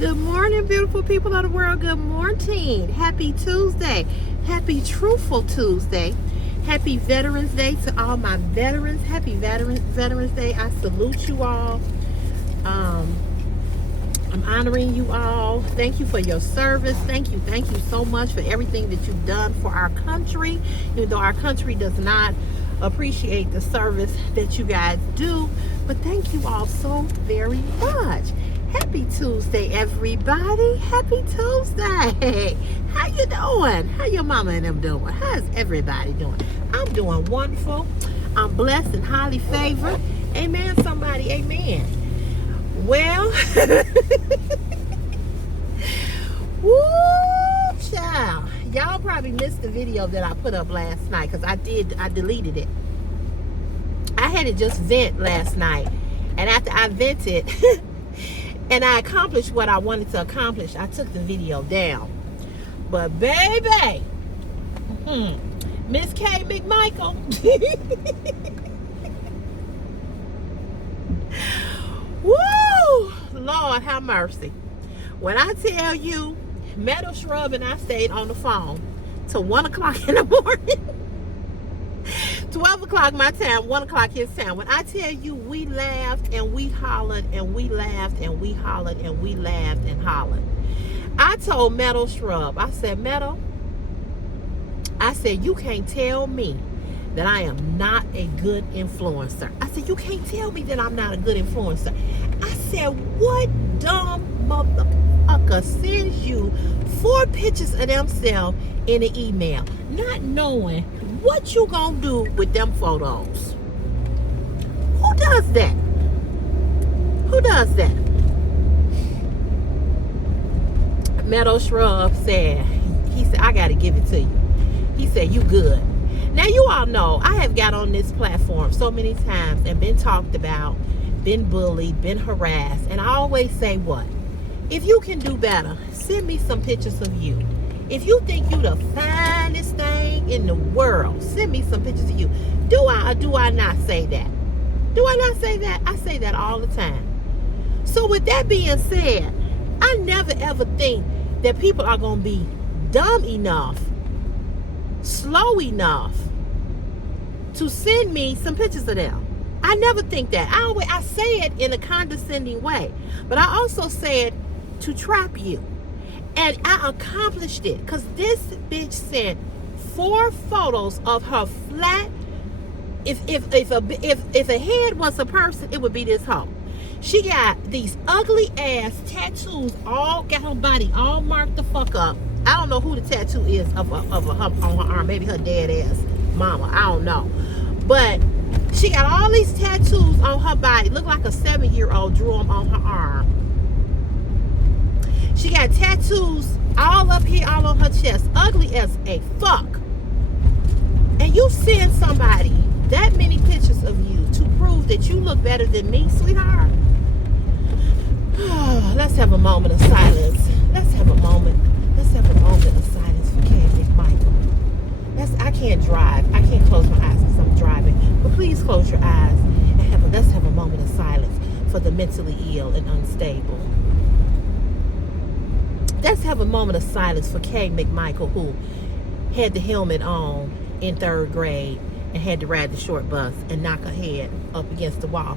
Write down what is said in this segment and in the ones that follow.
Good morning, beautiful people of the world. Good morning. Happy Tuesday. Happy Truthful Tuesday. Happy Veterans Day to all my veterans. Happy Veterans Day. I salute you all. I'm honoring you all. Thank you for your service. Thank you so much for everything that you've done for our country. Even though our country does not appreciate the service that you guys do, but thank you all so very much. Happy Tuesday, everybody. Happy Tuesday. How you doing? How your mama and them doing? How's everybody doing? I'm doing wonderful. I'm blessed and highly favored. Amen, somebody. Amen. Well, woo, child. Y'all probably missed the video that I put up last night because I deleted it. I had to just vent last night. And after I vented and I accomplished what I wanted to accomplish, I took the video down. But baby, Miss K. McMichael. Woo! Lord have mercy. When I tell you, Meadow Shrub and I stayed on the phone till 1 o'clock in the morning. 12 o'clock my time, 1 o'clock his time. When I tell you, we laughed and we hollered and we laughed and we hollered and we laughed and hollered. I told Meadow Shrub, I said, Meadow, I said, you can't tell me that I am not a good influencer. I said, you can't tell me that I'm not a good influencer. I said, what dumb motherfucker sends you 4 pictures of themselves in an email, not knowing what you gonna do with them photos? Who does that? Who does that? Meadow Shrub said, he said, I gotta give it to you. He said, you good. Now, you all know I have got on this platform so many times and been talked about, been bullied, been harassed. And I always say what? If you can do better, send me some pictures of you. If you think you the finest thing in the world, send me some pictures of you. Do I or do I not say that? Do I not say that? I say that all the time. So with that being said, I never ever think that people are going to be dumb enough, slow enough to send me some pictures of them. I never think that. I say it in a condescending way, but I also say it to trap you. And I accomplished it because this bitch sent 4 photos of her flat. If a head was a person, it would be this hoe. She got these ugly ass tattoos, all got her body all marked the fuck up. I don't know who the tattoo is of her on her arm. Maybe her dead ass mama. I don't know. But she got all these tattoos on her body. Look like a 7-year-old drew them on her arm. She got tattoos all up here, all on her chest. Ugly as a fuck. And you send somebody that many pictures of you to prove that you look better than me, sweetheart? Let's have a moment of silence. Let's have a moment of silence for K. McMichael. I can't drive. I can't close my eyes because I'm driving. But please close your eyes and let's have a moment of silence for the mentally ill and unstable. Let's have a moment of silence for K. McMichael, who had the helmet on in 3rd grade and had to ride the short bus and knock her head up against the wall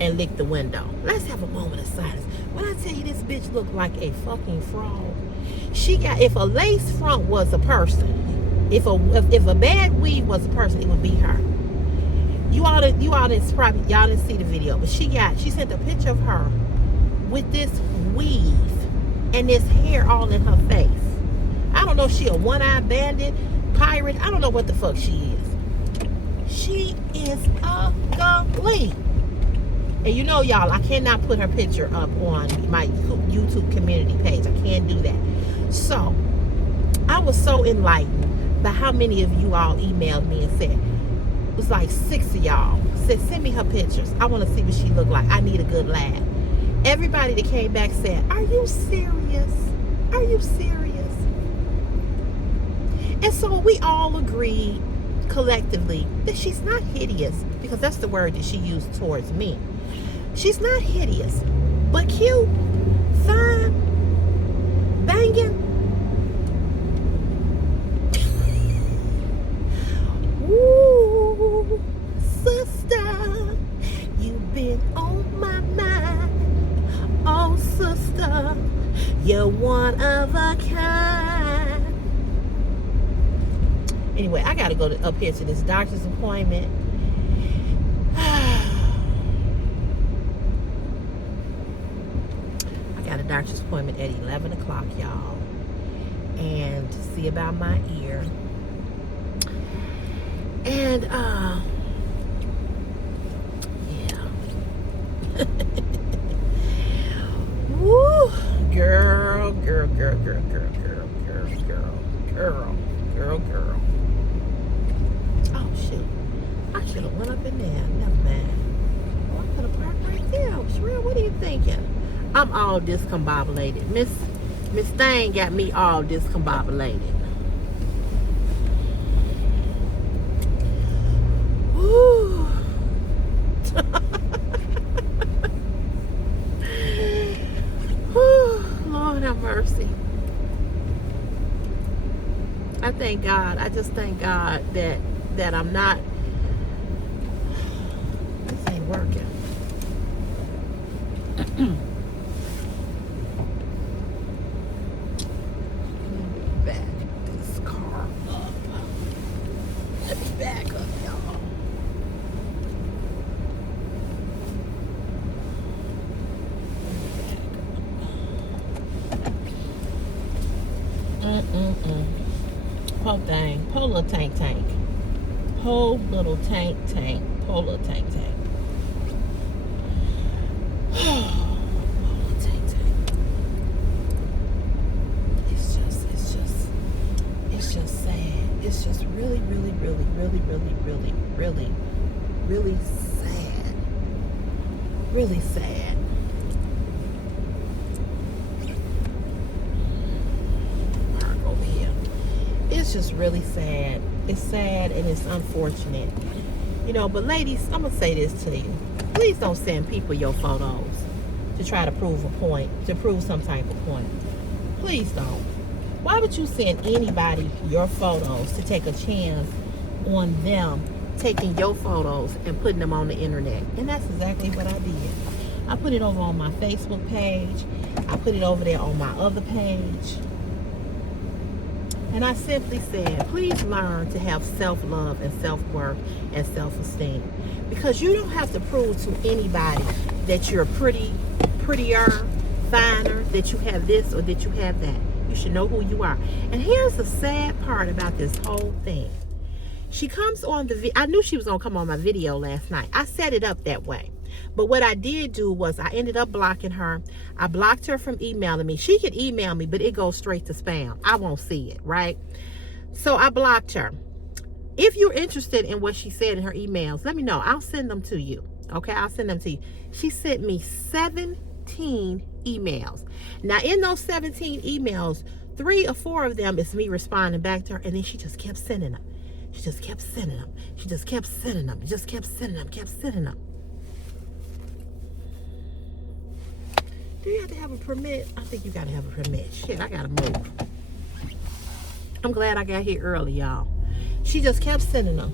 and lick the window. Let's have a moment of silence. When I tell you this bitch looked like a fucking fraud. If a lace front was a person, if a bad weave was a person, it would be her. Y'all didn't see the video, but she sent a picture of her with this weave and this hair all in her face. I don't know if she a one-eyed bandit, pirate. I don't know what the fuck she is. She is ugly. And you know, y'all, I cannot put her picture up on my YouTube community page. I can't do that. So, I was so enlightened by how many of you all emailed me and said, it was like 6 of y'all said, send me her pictures. I want to see what she look like. I need a good laugh. Everybody that came back said, are you serious? Are you serious? And so we all agreed collectively that she's not hideous, because that's the word that she used towards me. She's not hideous, but cute, fine, You're one of a kind. Anyway, I gotta go up here to this doctor's appointment. I got a doctor's appointment at 11 o'clock, y'all. And to see about my ear. And, yeah. Woo! Girl. Oh, shoot. I should have went up in there. Never mind. Oh, I'm gonna park right there. Sherelle, what are you thinking? I'm all discombobulated. Miss Thing got me all discombobulated. Woo. Lord have mercy. I thank God. I just thank God that I'm not. This ain't working. Back this car up. Let me back up, y'all. Whole thing. Whole little tank. Whole little tank. Whole little tank. Whole little tank. It's just sad. It's just really sad. Really sad. It's just really sad. It's sad and it's unfortunate. You know, but ladies, I'm going to say this to you. Please don't send people your photos to try to prove a point, to prove some type of point. Please don't. Why would you send anybody your photos to take a chance on them taking your photos and putting them on the internet? And that's exactly what I did. I put it over on my Facebook page. I put it over there on my other page. And I simply said, please learn to have self-love and self-worth and self-esteem. Because you don't have to prove to anybody that you're prettier, finer, that you have this or that you have that. You should know who you are. And here's the sad part about this whole thing. She comes on I knew she was going to come on my video last night. I set it up that way. But what I did do was I ended up blocking her. I blocked her from emailing me. She could email me, but it goes straight to spam. I won't see it, right? So I blocked her. If you're interested in what she said in her emails, let me know. I'll send them to you. Okay, I'll send them to you. She sent me 17 emails. Now, in those 17 emails, 3 or 4 of them is me responding back to her, and then she just kept sending them. She just kept sending them. She just kept sending them. Just kept sending them. Kept sending them. Do you have to have a permit? I think you got to have a permit. Shit, I got to move. I'm glad I got here early, y'all. She just kept sending them.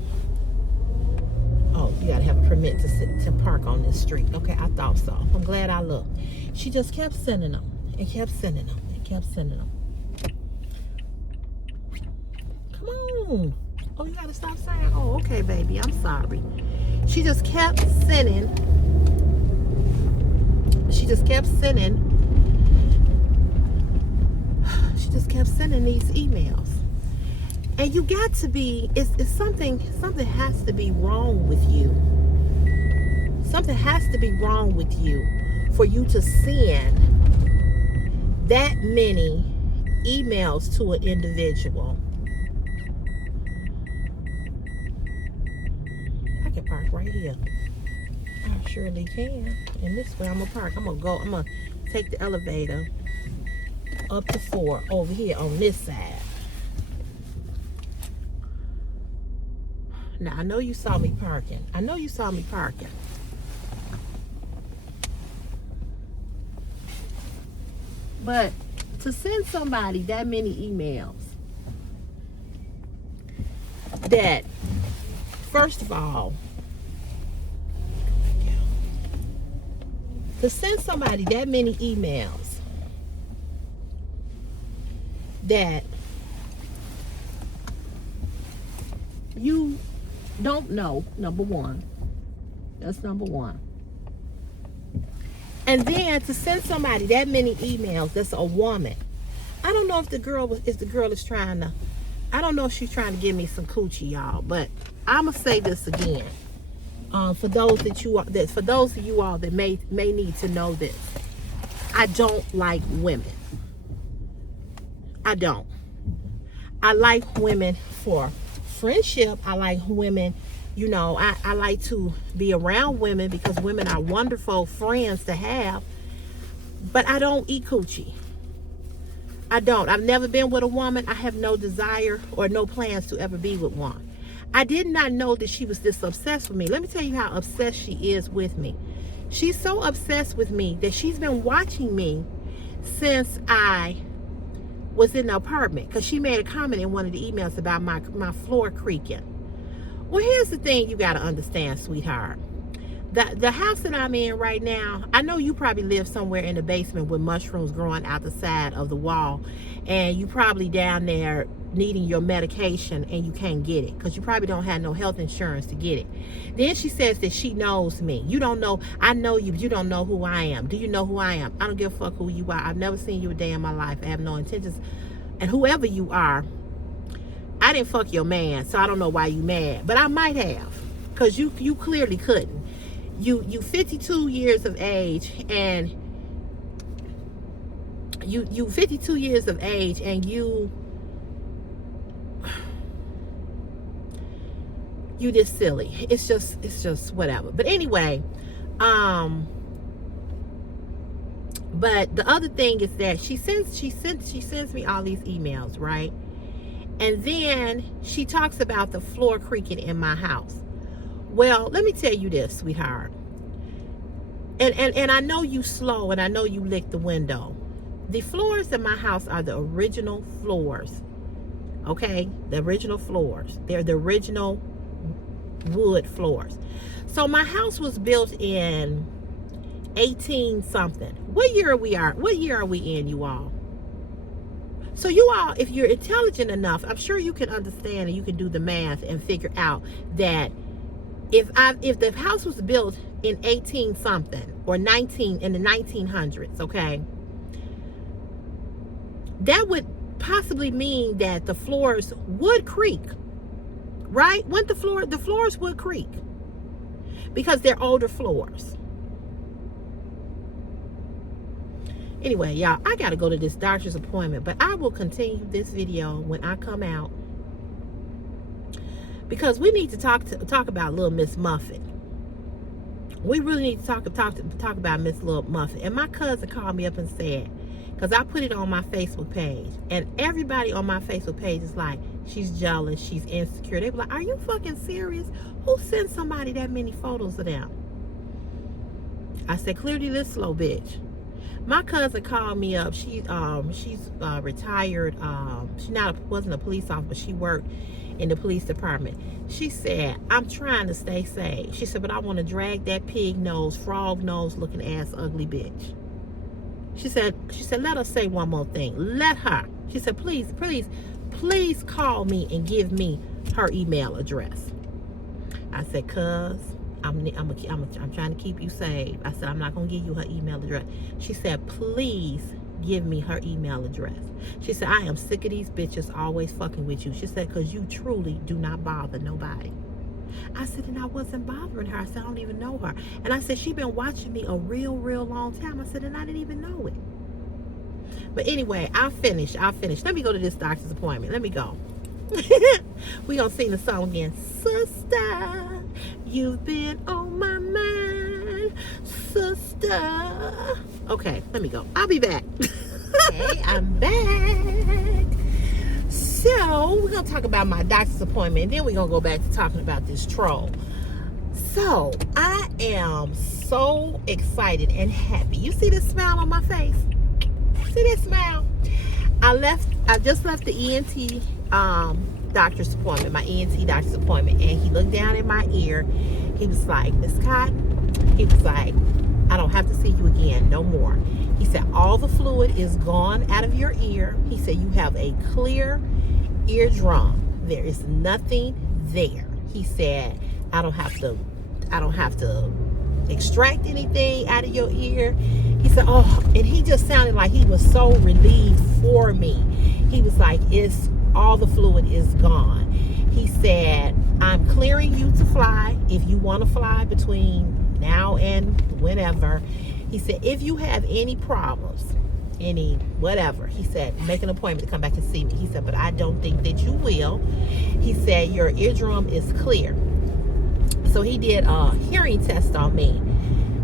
Oh, you got to have a permit to park on this street. Okay, I thought so. I'm glad I looked. She just kept sending them and kept sending them and kept sending them. Come on. Oh, you got to stop saying, oh, okay, baby. I'm sorry. She just kept sending. She just kept sending these emails. And you got to be, it's something has to be wrong with you. Something has to be wrong with you for you to send that many emails to an individual. I can park right here. I surely can. And this way I'm gonna park. I'm gonna take the elevator up to 4 over here on this side. Now I know you saw me parking. But to send somebody that many emails, that first of all, to send somebody that many emails that you don't know, number one. That's number one. And then to send somebody that many emails, that's a woman. I don't know if the girl is trying to, I don't know if she's trying to give me some coochie, y'all. But I'm gonna say this again, for those of you all that may need to know this. I don't like women. I don't. I like women for friendship. I like women. You know, I like to be around women because women are wonderful friends to have. But I don't eat coochie. I don't. I've never been with a woman. I have no desire or no plans to ever be with one. I did not know that she was this obsessed with me. Let me tell you how obsessed she is with me. She's so obsessed with me that she's been watching me since I was in the apartment. Because she made a comment in one of the emails about my floor creaking. Well, here's the thing you got to understand, sweetheart. The house that I'm in right now, I know you probably live somewhere in the basement with mushrooms growing out the side of the wall. And you probably down there needing your medication and you can't get it. Because you probably don't have no health insurance to get it. Then she says that she knows me. You don't know. I know you, but you don't know who I am. Do you know who I am? I don't give a fuck who you are. I've never seen you a day in my life. I have no intentions. And whoever you are, I didn't fuck your man, so I don't know why you mad. But I might have, because you clearly couldn't. You 52 years of age, and you 52 years of age, and you just silly. It's just whatever. But anyway, but the other thing is that she sends me all these emails, right? And then she talks about the floor creaking in my house. Well, let me tell you this, sweetheart. And I know you slow, and I know you lick the window. The floors in my house are the original floors. Okay? The original floors. They're the original wood floors. So my house was built in 18 something. What year are we in, you all? So you all, if you're intelligent enough, I'm sure you can understand and you can do the math and figure out that if the house was built in 18 something or 19 in the 1900s, okay, that would possibly mean that the floors would creak, right? When the floors would creak because they're older floors. Anyway, y'all, I got to go to this doctor's appointment, but I will continue this video when I come out because we need to talk about Little Miss Muffet. We really need to talk about Miss Little Muffet. And my cousin called me up and said, because I put it on my Facebook page, and everybody on my Facebook page is like, she's jealous, she's insecure. They were like, are you fucking serious? Who sent somebody that many photos of them? I said, clearly this slow bitch. My cousin called me up. She's retired. She wasn't a police officer, but she worked in the police department. She said, I'm trying to stay safe. She said, but I want to drag that pig nose, frog nose looking ass ugly bitch. She said, let her say one more thing. Let her. She said, please call me and give me her email address. I said, cuz, I'm trying to keep you safe. I said, I'm not going to give you her email address. She said, please give me her email address. She said, I am sick of these bitches always fucking with you. She said, because you truly do not bother nobody. I said, and I wasn't bothering her. I said, I don't even know her. And I said, she been watching me a real long time. I said, and I didn't even know it. But anyway, I finished. Let me go to this doctor's appointment. Let me go. We gonna sing the song again. Sister, you've been on my mind. Sister. Okay, let me go. I'll be back. Okay, I'm back. So, we're gonna talk about my doctor's appointment, and then we're gonna go back to talking about this troll. So, I am so excited and happy. You see this smile on my face? See that smile? I just left the ENT doctor's appointment, my ENT doctor's appointment, and he looked down in my ear. He was like, Miss Cotton, he was like, I don't have to see you again no more. He said, all the fluid is gone out of your ear. He said, you have a clear eardrum. There is nothing there. He said, I don't have to extract anything out of your ear. He said, oh, and he just sounded like he was so relieved for me. He was like, it's all the fluid is gone. He said, I'm clearing you to fly if you want to fly between now and whenever. He said, if you have any problems, any whatever, he said, make an appointment to come back and see me. He said, but I don't think that you will. He said, your eardrum is clear. So he did a hearing test on me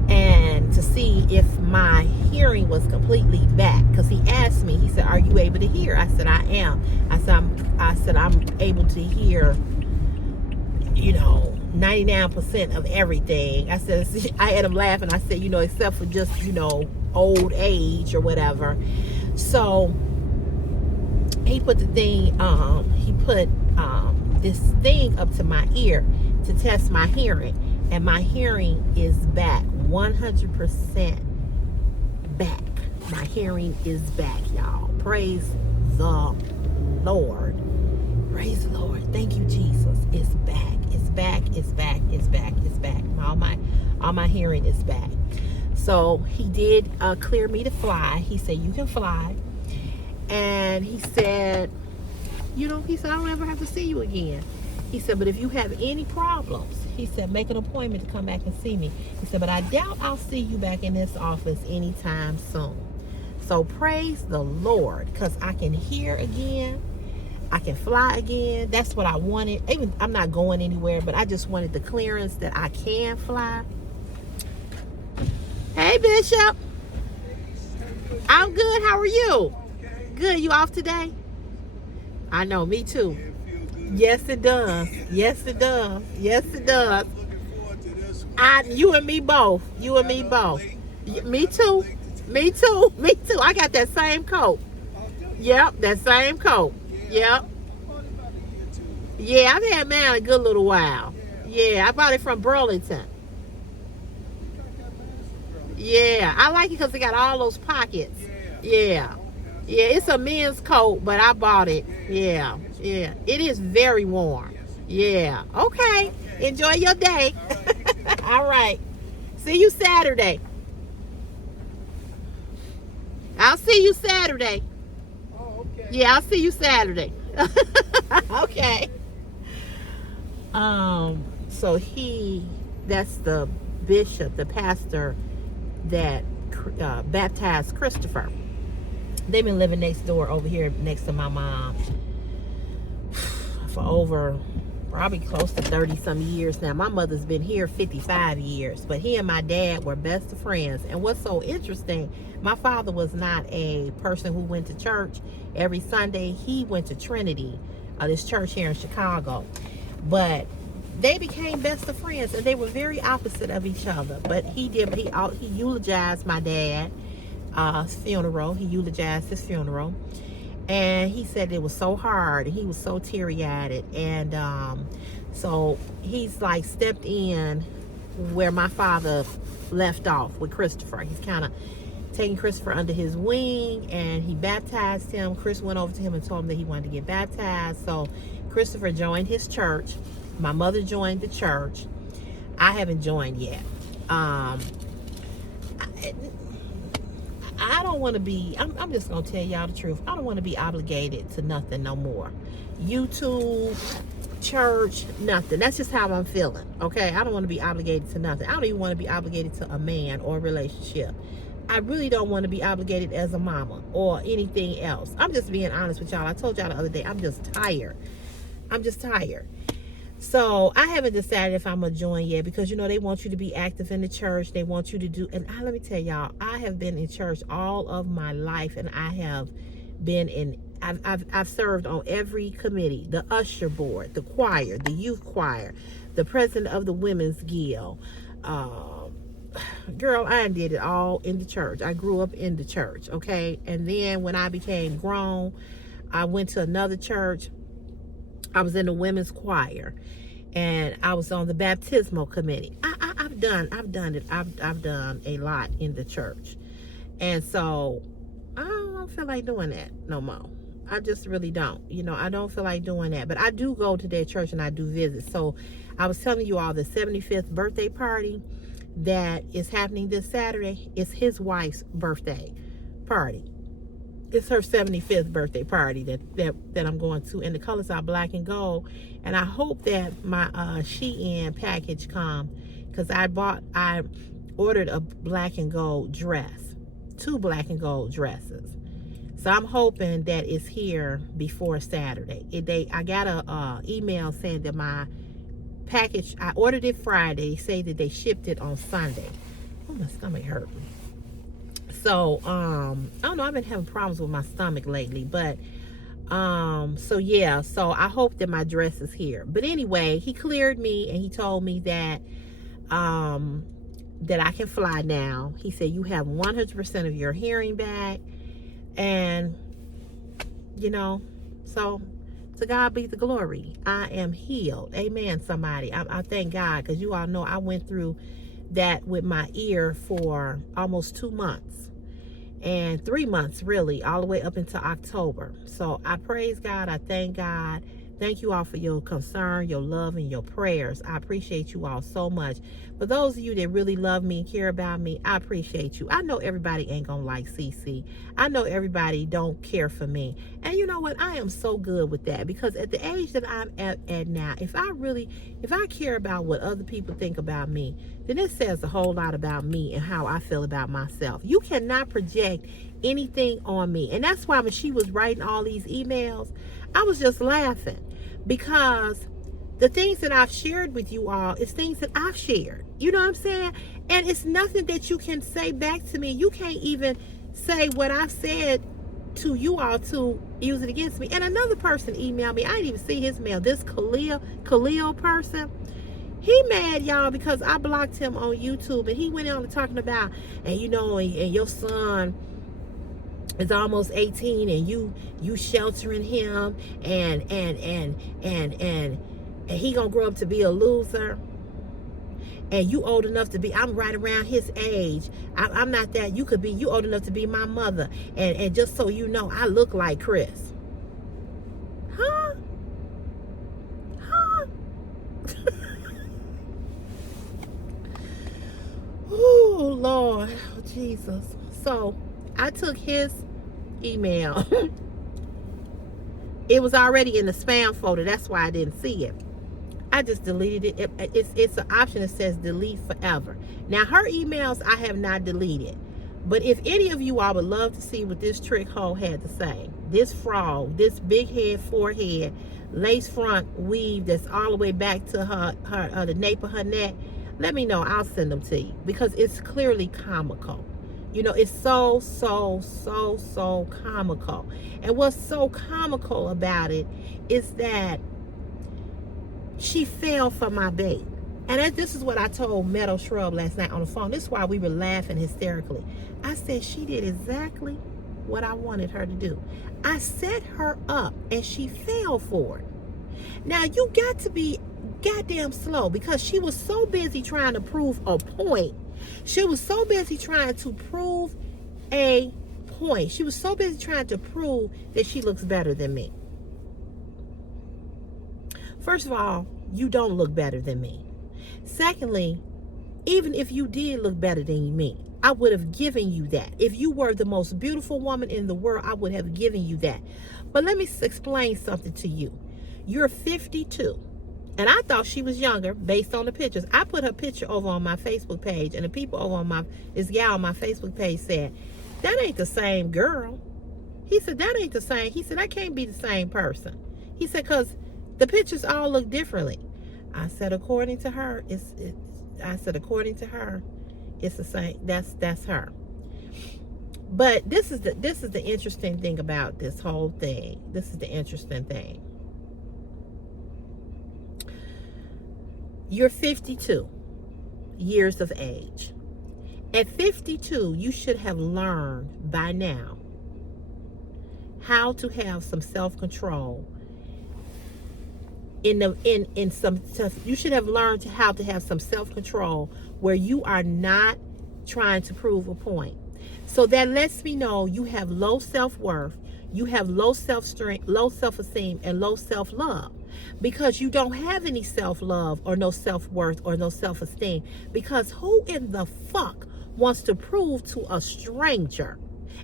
and to see if my hearing was completely back, because he asked me, he said, are you able to hear? I said, I am. I said I'm able to hear, 99% of everything. I said, I had him laughing. I said, except for just, old age or whatever. So he put the thing, this thing up to my ear to test my hearing, and my hearing is back, 100% back. My hearing is back, y'all. Praise the Lord. Praise the Lord. Thank you, Jesus. It's back. It's back. It's back. It's back. It's back. All my hearing is back. So he did clear me to fly. He said, you can fly. And he said, I don't ever have to see you again. He said, but if you have any problems, he said, make an appointment to come back and see me. He said, but I doubt I'll see you back in this office anytime soon. So praise the Lord, because I can hear again. I can fly again. That's what I wanted. Even I'm not going anywhere, but I just wanted the clearance that I can fly. Hey, Bishop. I'm good. How are you? Good. You off today? I know. Me too. Yes, it does. Yes, it does. Yes, it does. You and me both. You and me both. Me too. Me too. Me too. I got that same coat. Yep, that same coat. Yep. Yeah, I've had mine a good little while. Yeah, I bought it from Burlington. Yeah, I like it because it got all those pockets. Yeah. Yeah, it's a men's coat, but I bought it. Yeah. Yeah. It is very warm. Yeah. Okay. Enjoy your day. All right. See you Saturday. I'll see you Saturday. Oh, okay. Yeah, I'll see you Saturday. Okay. So that's the bishop, the pastor that baptized Christopher. They've been living next door over here next to my mom for over probably close to 30 some years now. My mother's been here 55 years, but he and my dad were best of friends. And what's so interesting, my father was not a person who went to church every Sunday. He went to Trinity, this church here in Chicago. But they became best of friends, and they were very opposite of each other. But he eulogized my dad's funeral. He eulogized his funeral. And he said it was so hard. He was so teary-eyed. And so he's like stepped in where my father left off with Christopher. He's kind of taking Christopher under his wing, and he baptized him. Chris went over to him and told him that he wanted to get baptized. So Christopher joined his church. My mother joined the church. I haven't joined yet. I don't want to be, I'm just going to tell y'all the truth. I don't want to be obligated to nothing no more. YouTube, church, nothing. That's just how I'm feeling, okay? I don't want to be obligated to nothing. I don't even want to be obligated to a man or a relationship. I really don't want to be obligated as a mama or anything else. I'm just being honest with y'all. I told y'all the other day, I'm just tired. I'm just tired. So I haven't decided if I'm going to join yet, because, they want you to be active in the church. They want you to do, and let me tell y'all, I have been in church all of my life, and I have been I've served on every committee, the usher board, the choir, the youth choir, the president of the women's guild. Girl, I did it all in the church. I grew up in the church, okay? And then when I became grown, I went to another church. I was in the women's choir, and I was on the baptismal committee. I've done it. I've done a lot in the church. And so I don't feel like doing that no more. I just really don't. I don't feel like doing that. But I do go to their church and I do visit. So I was telling you all the 75th birthday party that is happening this Saturday is his wife's birthday party. It's her 75th birthday party that I'm going to, and the colors are black and gold. And I hope that my Shein package come, because I ordered a black and gold dress, 2 black and gold dresses. So I'm hoping that it's here before Saturday. I got a email saying that my package, I ordered it Friday. They say that they shipped it on Sunday. Oh, my stomach hurt. So I don't know, I've been having problems with my stomach lately, but so yeah, so I hope that my dress is here. But anyway, he cleared me and he told me that that I can fly now. He said you have 100% of your hearing back, and so to God be the glory. I am healed. Amen, somebody. I thank God, because you all know I went through that with my ear for almost 2 months. And 3 months, really, all the way up into October. So I praise God. I thank God. Thank you all for your concern, your love, and your prayers. I appreciate you all so much. For those of you that really love me and care about me, I appreciate you. I know everybody ain't gonna like CC. I know everybody don't care for me. And you know what? I am so good with that, because at the age that I'm at now, if I care about what other people think about me, then it says a whole lot about me and how I feel about myself. You cannot project anything on me. And that's why when she was writing all these emails, I was just laughing, because the things that I've shared with you all is things that I've shared. You know what I'm saying? And it's nothing that you can say back to me. You can't even say what I've said to you all to use it against me. And another person emailed me. I didn't even see his mail. This Khalil person. He mad, y'all, because I blocked him on YouTube, and he went on talking about, and and your son is almost 18, and you sheltering him, and he gonna grow up to be a loser, and you old enough to be, I'm right around his age. I'm not that. You old enough to be my mother, and just so you know, I look like Chris. Huh? Oh, Lord. Oh, Jesus. So I took his email. It was already in the spam folder. That's why I didn't see it. I just deleted it. It's an option that says delete forever. Now, her emails I have not deleted. But if any of you all would love to see what this trick hoe had to say, this frog, this big head, forehead, lace front weave that's all the way back to the nape of her neck, let me know. I'll send them to you, because it's clearly comical. It's so comical. And what's so comical about it is that she fell for my bait. And this is what I told Meadow Shrub last night on the phone. This is why we were laughing hysterically. I said she did exactly what I wanted her to do. I set her up and she fell for it. Now, you got to be goddamn slow, because she was so busy trying to prove a point. She was so busy trying to prove a point. She was so busy trying to prove that she looks better than me. First of all, you don't look better than me. Secondly, even if you did look better than me, I would have given you that. If you were the most beautiful woman in the world, I would have given you that. But let me explain something to you. You're 52. And I thought she was younger based on the pictures. I put her picture over on my Facebook page, and the people over on this gal on my Facebook page said, that ain't the same girl. He said, that ain't the same. He said, that can't be the same person. He said, because the pictures all look differently. I said, according to her, it's the same. That's her. But this is the interesting thing about this whole thing. This is the interesting thing. You're 52 years of age. At 52, you should have learned by now how to have some self-control. You should have learned how to have some self-control where you are not trying to prove a point. So that lets me know you have low self-worth, you have low self-strength, low self-esteem, and low self-love. Because you don't have any self-love or no self-worth or no self-esteem. Because who in the fuck wants to prove to a stranger?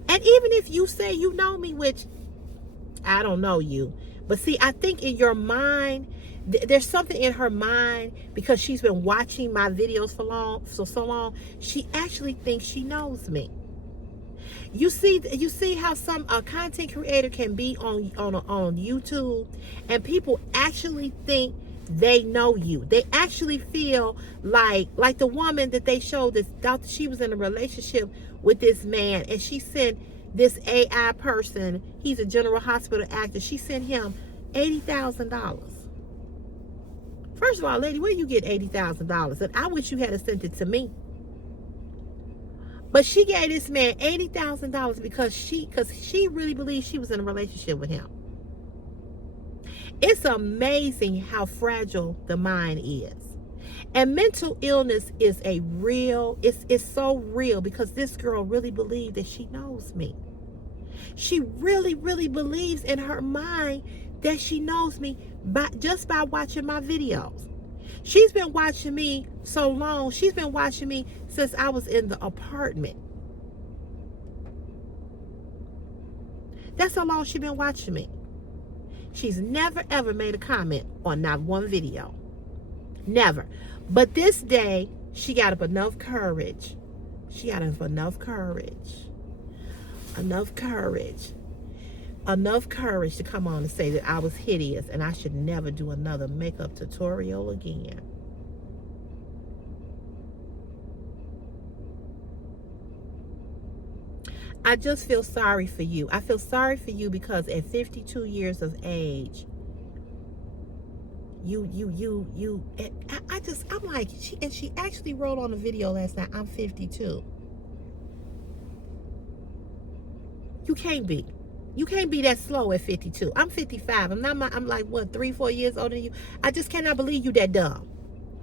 And even if you say you know me, which I don't know you, but see, I think in your mind, there's something in her mind, because she's been watching my videos for so long, she actually thinks she knows me. You see how some content creator can be on YouTube, and people actually think they know you. They actually feel like the woman that they showed this thought she was in a relationship with this man, and she sent this AI person. He's a General Hospital actor. She sent him $80,000. First of all, lady, where you get $80,000? And I wish you had sent it to me. But she gave this man $80,000 because she really believed she was in a relationship with him. It's amazing how fragile the mind is. And mental illness is it's so real, because this girl really believed that she knows me. She really, really believes in her mind that she knows me just by watching my videos. She's been watching me so long. She's been watching me since I was in the apartment. That's how long she's been watching me. She's never, ever made a comment on not one video. Never. But this day, she got up enough courage. Enough courage to come on and say that I was hideous and I should never do another makeup tutorial again. I just feel sorry for you. I feel sorry for you because at 52 years of age, I'm like, she actually wrote on the video last night, I'm 52. You can't be. You can't be that slow at 52. I'm 55. I'm like, what, 3-4 years older than you? I just cannot believe you that dumb.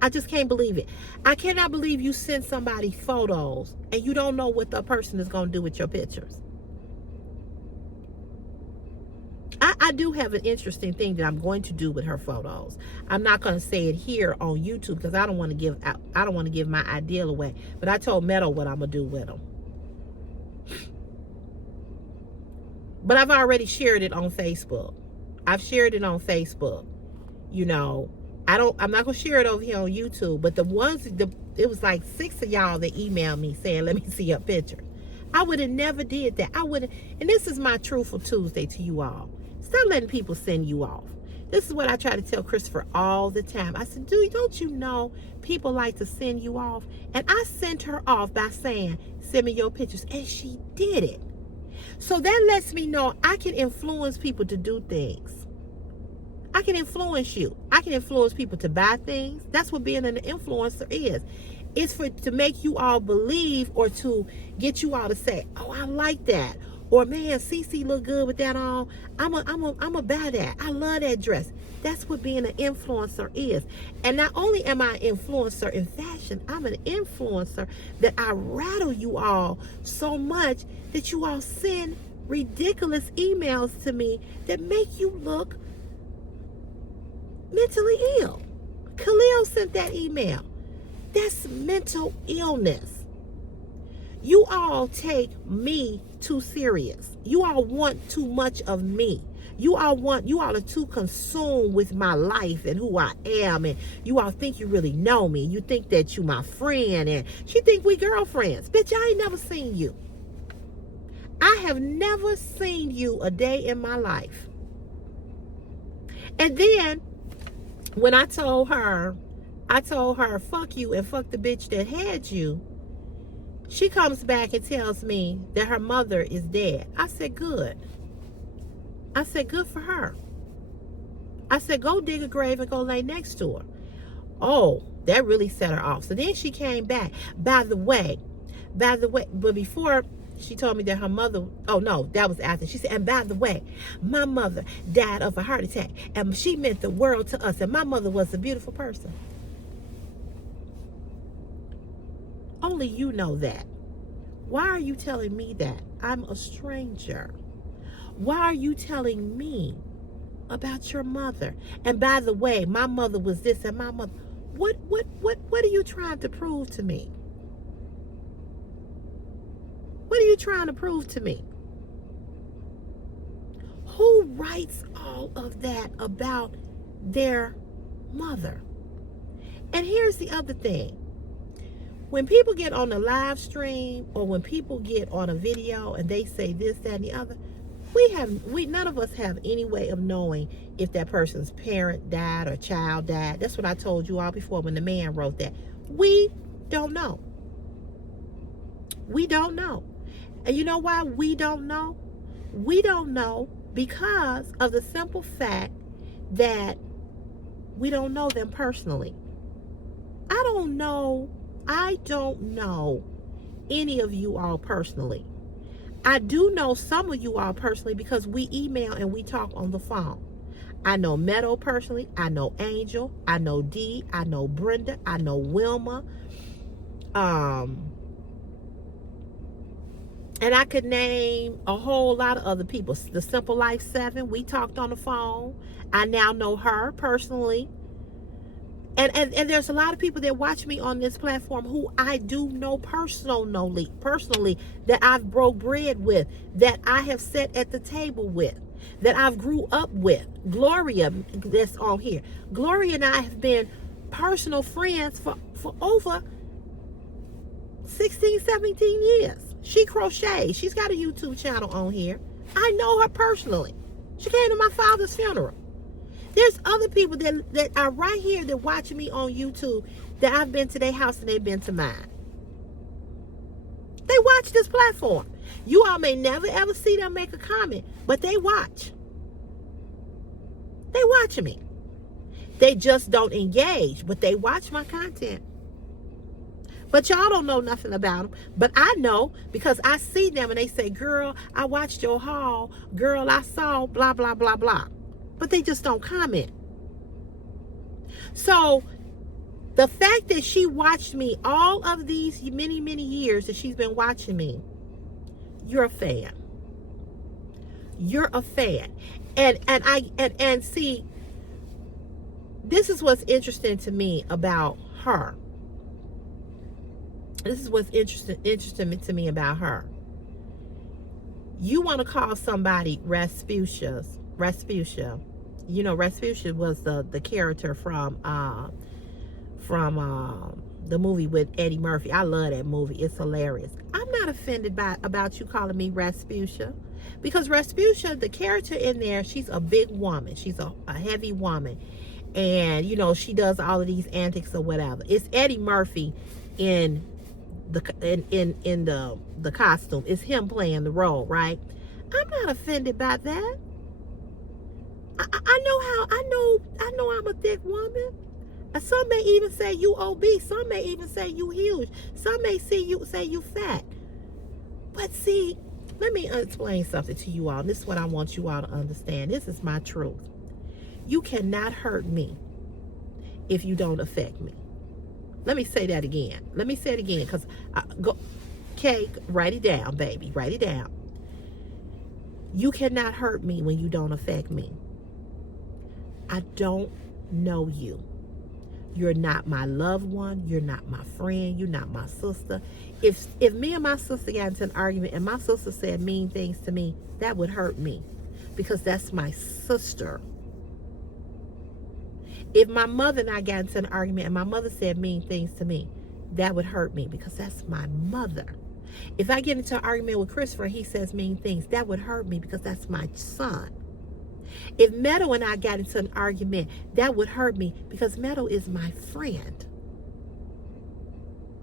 I just can't believe it. I cannot believe you send somebody photos and you don't know what the person is going to do with your pictures. I do have an interesting thing that I'm going to do with her photos. I'm not going to say it here on YouTube because I don't want to give my ideal away. But I told Meadow what I'm going to do with them. But I've already shared it on Facebook. I've shared it on Facebook. You know, I'm not going to share it over here on YouTube. But it was like 6 of y'all that emailed me saying, let me see your picture. I would have never did that. And this is my Truthful Tuesday to you all. Stop letting people send you off. This is what I try to tell Christopher all the time. I said, dude, don't you know people like to send you off? And I sent her off by saying, send me your pictures. And she did it. So that lets me know I can influence people to do things. I can influence you. I can influence people to buy things. That's what being an influencer is. It's to make you all believe, or to get you all to say, oh, I like that. Or, man, Cece look good with that on. I'm a buy that. I love that dress. That's what being an influencer is. And not only am I an influencer in fashion, I'm an influencer that I rattle you all so much that you all send ridiculous emails to me that make you look mentally ill. Khalil sent that email. That's mental illness. You all take me too serious. You all want too much of me. You all are too consumed with my life and who I am, and you all think you really know me. You think that you my friend, and she think we girlfriends. Bitch, I ain't never seen you. I have never seen you a day in my life. And then when I told her, fuck you and fuck the bitch that had you, she comes back and tells me that her mother is dead. I said, good. I said, good for her. I said, go dig a grave and go lay next to her. Oh, that really set her off. So then she came back. By the way, but before she told me that her mother, oh no, that was after. She said, and by the way, my mother died of a heart attack, and she meant the world to us, and my mother was a beautiful person. Only you know that. Why are you telling me that? I'm a stranger. Why are you telling me about your mother? And by the way, my mother was this and my mother. What are you trying to prove to me? What are you trying to prove to me? Who writes all of that about their mother? And here's the other thing. When people get on the live stream or when people get on a video and they say this, that, and the other, none of us have any way of knowing if that person's parent died or child died. That's what I told you all before when the man wrote that. We don't know. We don't know. And you know why we don't know? We don't know because of the simple fact that we don't know them personally. I don't know any of you all personally. I do know some of you all personally because we email and we talk on the phone. I know Meadow personally. I know Angel. I know Dee. I know Brenda. I know Wilma. And I could name a whole lot of other people. The Simple Life 7, we talked on the phone. I now know her personally. And there's a lot of people that watch me on this platform who I do know personally, that I've broke bread with, that I have sat at the table with, that I've grew up with. Gloria, that's on here. Gloria and I have been personal friends for over 16, 17 years. She crochets. She's got a YouTube channel on here. I know her personally. She came to my father's funeral. There's other people that are right here that watch me on YouTube that I've been to their house and they've been to mine. They watch this platform. You all may never ever see them make a comment, but they watch. They watch me. They just don't engage, but they watch my content. But y'all don't know nothing about them. But I know because I see them and they say, girl, I watched your haul. Girl, I saw blah, blah, blah, blah. But they just don't comment. So the fact that she watched me all of these many, many years that she's been watching me, you're a fan. You're a fan. And see, this is what's interesting to me about her. This is what's interesting to me about her. You want to call somebody Rasputia. You know, Rasputia was the character from the movie with Eddie Murphy. I love that movie. It's hilarious. I'm not offended about you calling me Rasputia, because Rasputia, the character in there, she's a big woman. She's a heavy woman, and you know she does all of these antics or whatever. It's Eddie Murphy in the costume. It's him playing the role, right? I'm not offended by that. I know I'm a thick woman. Some may even say you obese. Some may even say you huge. Some may say you fat. But see, let me explain something to you all. This is what I want you all to understand. This is my truth. You cannot hurt me if you don't affect me. Let me say that again. Let me say it again, because Cake, write it down, baby. Write it down. You cannot hurt me when you don't affect me. I don't know you. You're not my loved one. You're not my friend. You're not my sister. If me and my sister got into an argument and my sister said mean things to me, that would hurt me, because that's my sister. If my mother and I got into an argument and my mother said mean things to me, that would hurt me, because that's my mother. If I get into an argument with Christopher and he says mean things, that would hurt me, because that's my son. If Meadow and I got into an argument, that would hurt me, because Meadow is my friend.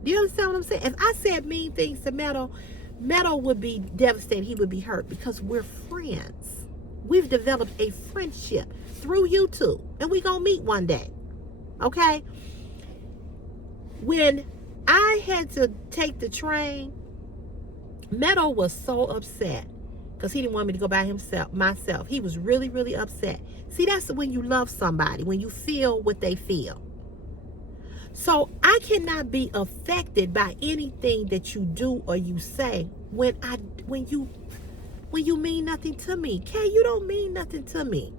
Do you understand what I'm saying? If I said mean things to Meadow, Meadow would be devastated. He would be hurt, because we're friends. We've developed a friendship through YouTube, and we're going to meet one day. Okay? When I had to take the train, Meadow was so upset because he didn't want me to go by myself. He was really, really upset. See, that's when you love somebody, when you feel what they feel. So I cannot be affected by anything that you do or you say when you mean nothing to me. Kay, you don't mean nothing to me.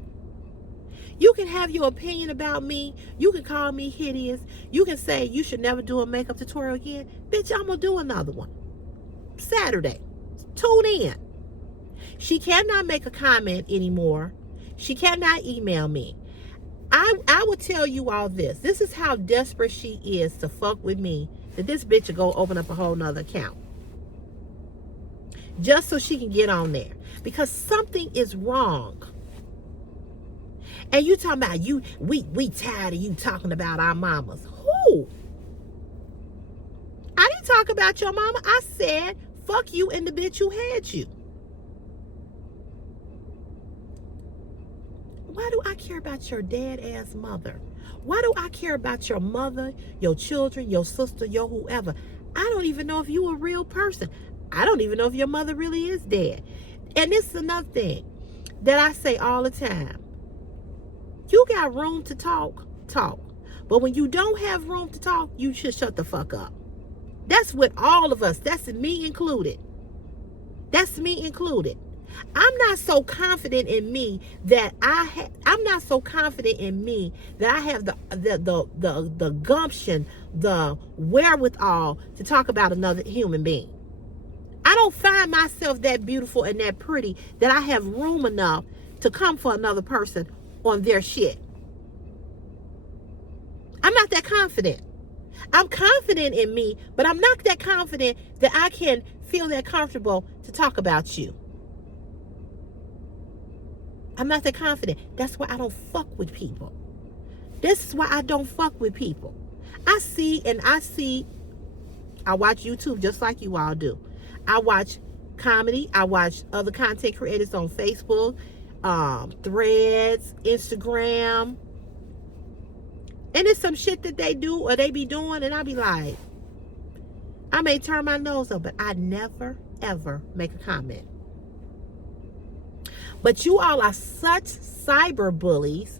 You can have your opinion about me. You can call me hideous. You can say you should never do a makeup tutorial again. Bitch, I'm going to do another one. Saturday. Tune in. She cannot make a comment anymore. She cannot email me. I will tell you all this. This is how desperate she is to fuck with me, that this bitch will go open up a whole nother account. Just so she can get on there. Because something is wrong. And you talking about we tired of you talking about our mamas. Who? I didn't talk about your mama. I said, fuck you and the bitch who had you. Why do I care about your dead-ass mother? Why do I care about your mother, your children, your sister, your whoever? I don't even know if you a real person. I don't even know if your mother really is dead. And this is another thing that I say all the time. You got room to talk. But when you don't have room to talk, you should shut the fuck up. That's with all of us. That's me included. That's me included. I'm not so confident in me that I'm not so confident in me that I have the gumption, the wherewithal to talk about another human being. I don't find myself that beautiful and that pretty that I have room enough to come for another person on their shit. I'm not that confident. I'm confident in me, but I'm not that confident that I can feel that comfortable to talk about you. I'm not that confident. That's why I don't fuck with people. This is why I don't fuck with people. I watch YouTube just like you all do. I watch comedy. I watch other content creators on Facebook, Threads, Instagram. And it's some shit that they do or they be doing, and I be like, I may turn my nose up, but I never, ever make a comment. But you all are such cyber bullies.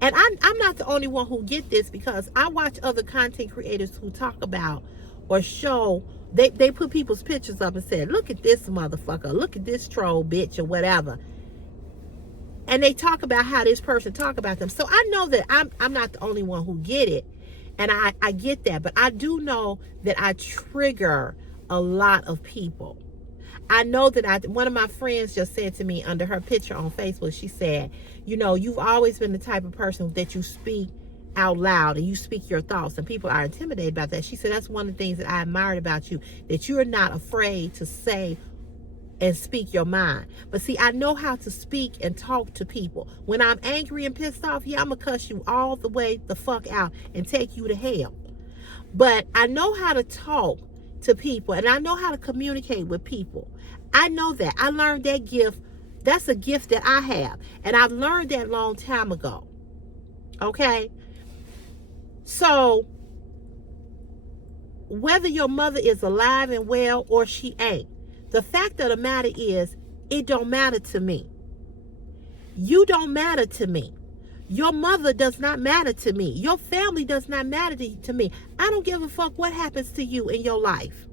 And I'm not the only one who get this, because I watch other content creators who talk about or show, they put people's pictures up and said, look at this motherfucker, look at this troll bitch or whatever. And they talk about how this person talk about them. So I know that I'm not the only one who get it. And I get that. But I do know that I trigger a lot of people. I know that one of my friends just said to me under her picture on Facebook, she said, you know, you've always been the type of person that you speak out loud and you speak your thoughts, and people are intimidated about that. She said, that's one of the things that I admired about you, that you're not afraid to say and speak your mind. But see, I know how to speak and talk to people. When I'm angry and pissed off, yeah, I'm gonna cuss you all the way the fuck out and take you to hell. But I know how to talk to people, and I know how to communicate with people. I know that. I learned that gift. That's a gift that I have. And I've learned that long time ago. Okay? So, whether your mother is alive and well or she ain't, the fact of the matter is, it don't matter to me. You don't matter to me. Your mother does not matter to me. Your family does not matter to me. I don't give a fuck what happens to you in your life.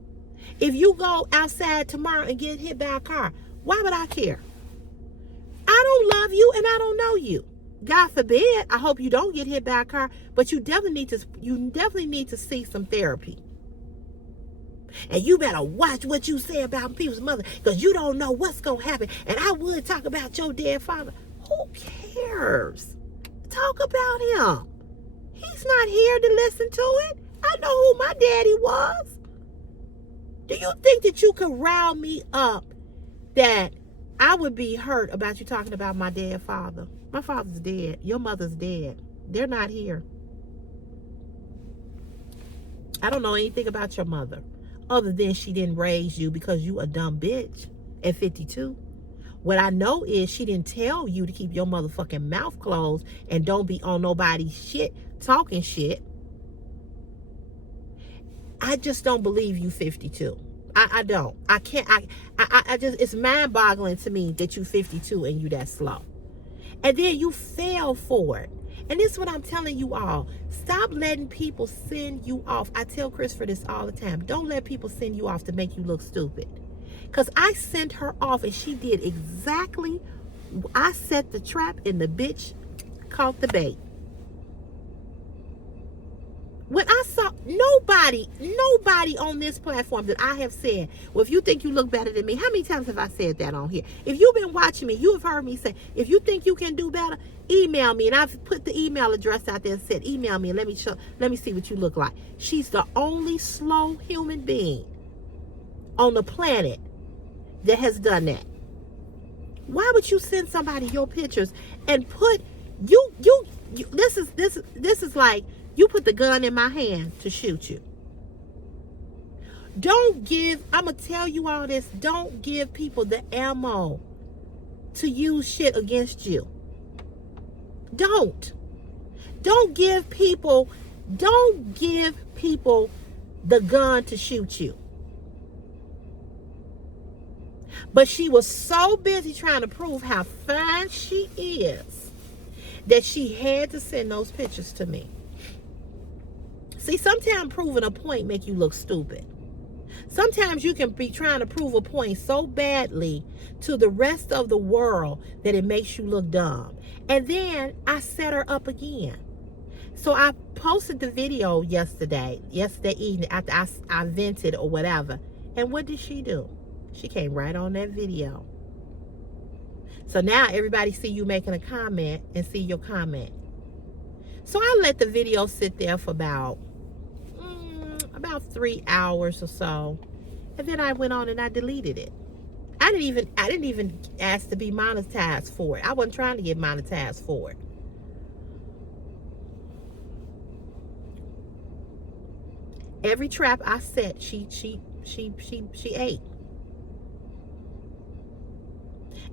If you go outside tomorrow and get hit by a car, why would I care? I don't love you and I don't know you. God forbid, I hope you don't get hit by a car, but you definitely need to see some therapy. And you better watch what you say about people's mother, because you don't know what's going to happen. And I would talk about your dead father. Who cares? Talk about him. He's not here to listen to it. I know who my daddy was. Do you think that you could rile me up that I would be hurt about you talking about my dead father? My father's dead. Your mother's dead. They're not here. I don't know anything about your mother other than she didn't raise you because you a dumb bitch at 52. What I know is she didn't tell you to keep your motherfucking mouth closed and don't be on nobody's shit talking shit. I just don't believe you 52. I don't. I can't. I just, it's mind boggling to me that you 52 and you that slow. And then you fell for it. And this is what I'm telling you all. Stop letting people send you off. I tell Christopher this all the time. Don't let people send you off to make you look stupid. Because I sent her off and she did exactly. I set the trap and the bitch caught the bait. When I saw nobody on this platform that I have said, well, if you think you look better than me, how many times have I said that on here? If you've been watching me, you have heard me say, if you think you can do better, email me. And I've put the email address out there and said, email me and let me see what you look like. She's the only slow human being on the planet that has done that. Why would you send somebody your pictures and put this is like you put the gun in my hand to shoot you. I'm going to tell you all this. Don't give people the ammo to use shit against you. Don't give people the gun to shoot you. But she was so busy trying to prove how fine she is that she had to send those pictures to me. See, sometimes proving a point make you look stupid. Sometimes you can be trying to prove a point so badly to the rest of the world that it makes you look dumb. And then I set her up again. So I posted the video yesterday evening after I vented or whatever. And what did she do? She came right on that video. So now everybody see you making a comment and see your comment. So I let the video sit there for about 3 hours or so. And then I went on and I deleted it. I didn't even ask to be monetized for it. I wasn't trying to get monetized for it. Every trap I set, she ate.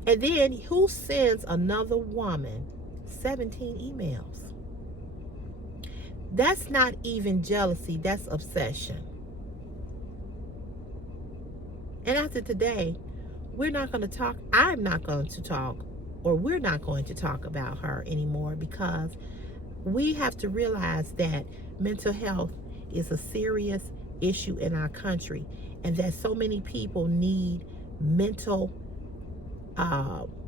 And then who sends another woman 17 emails? That's not even jealousy, that's obsession. And after today, I'm not going to talk, or we're not going to talk about her anymore, because we have to realize that mental health is a serious issue in our country, and that so many people need mental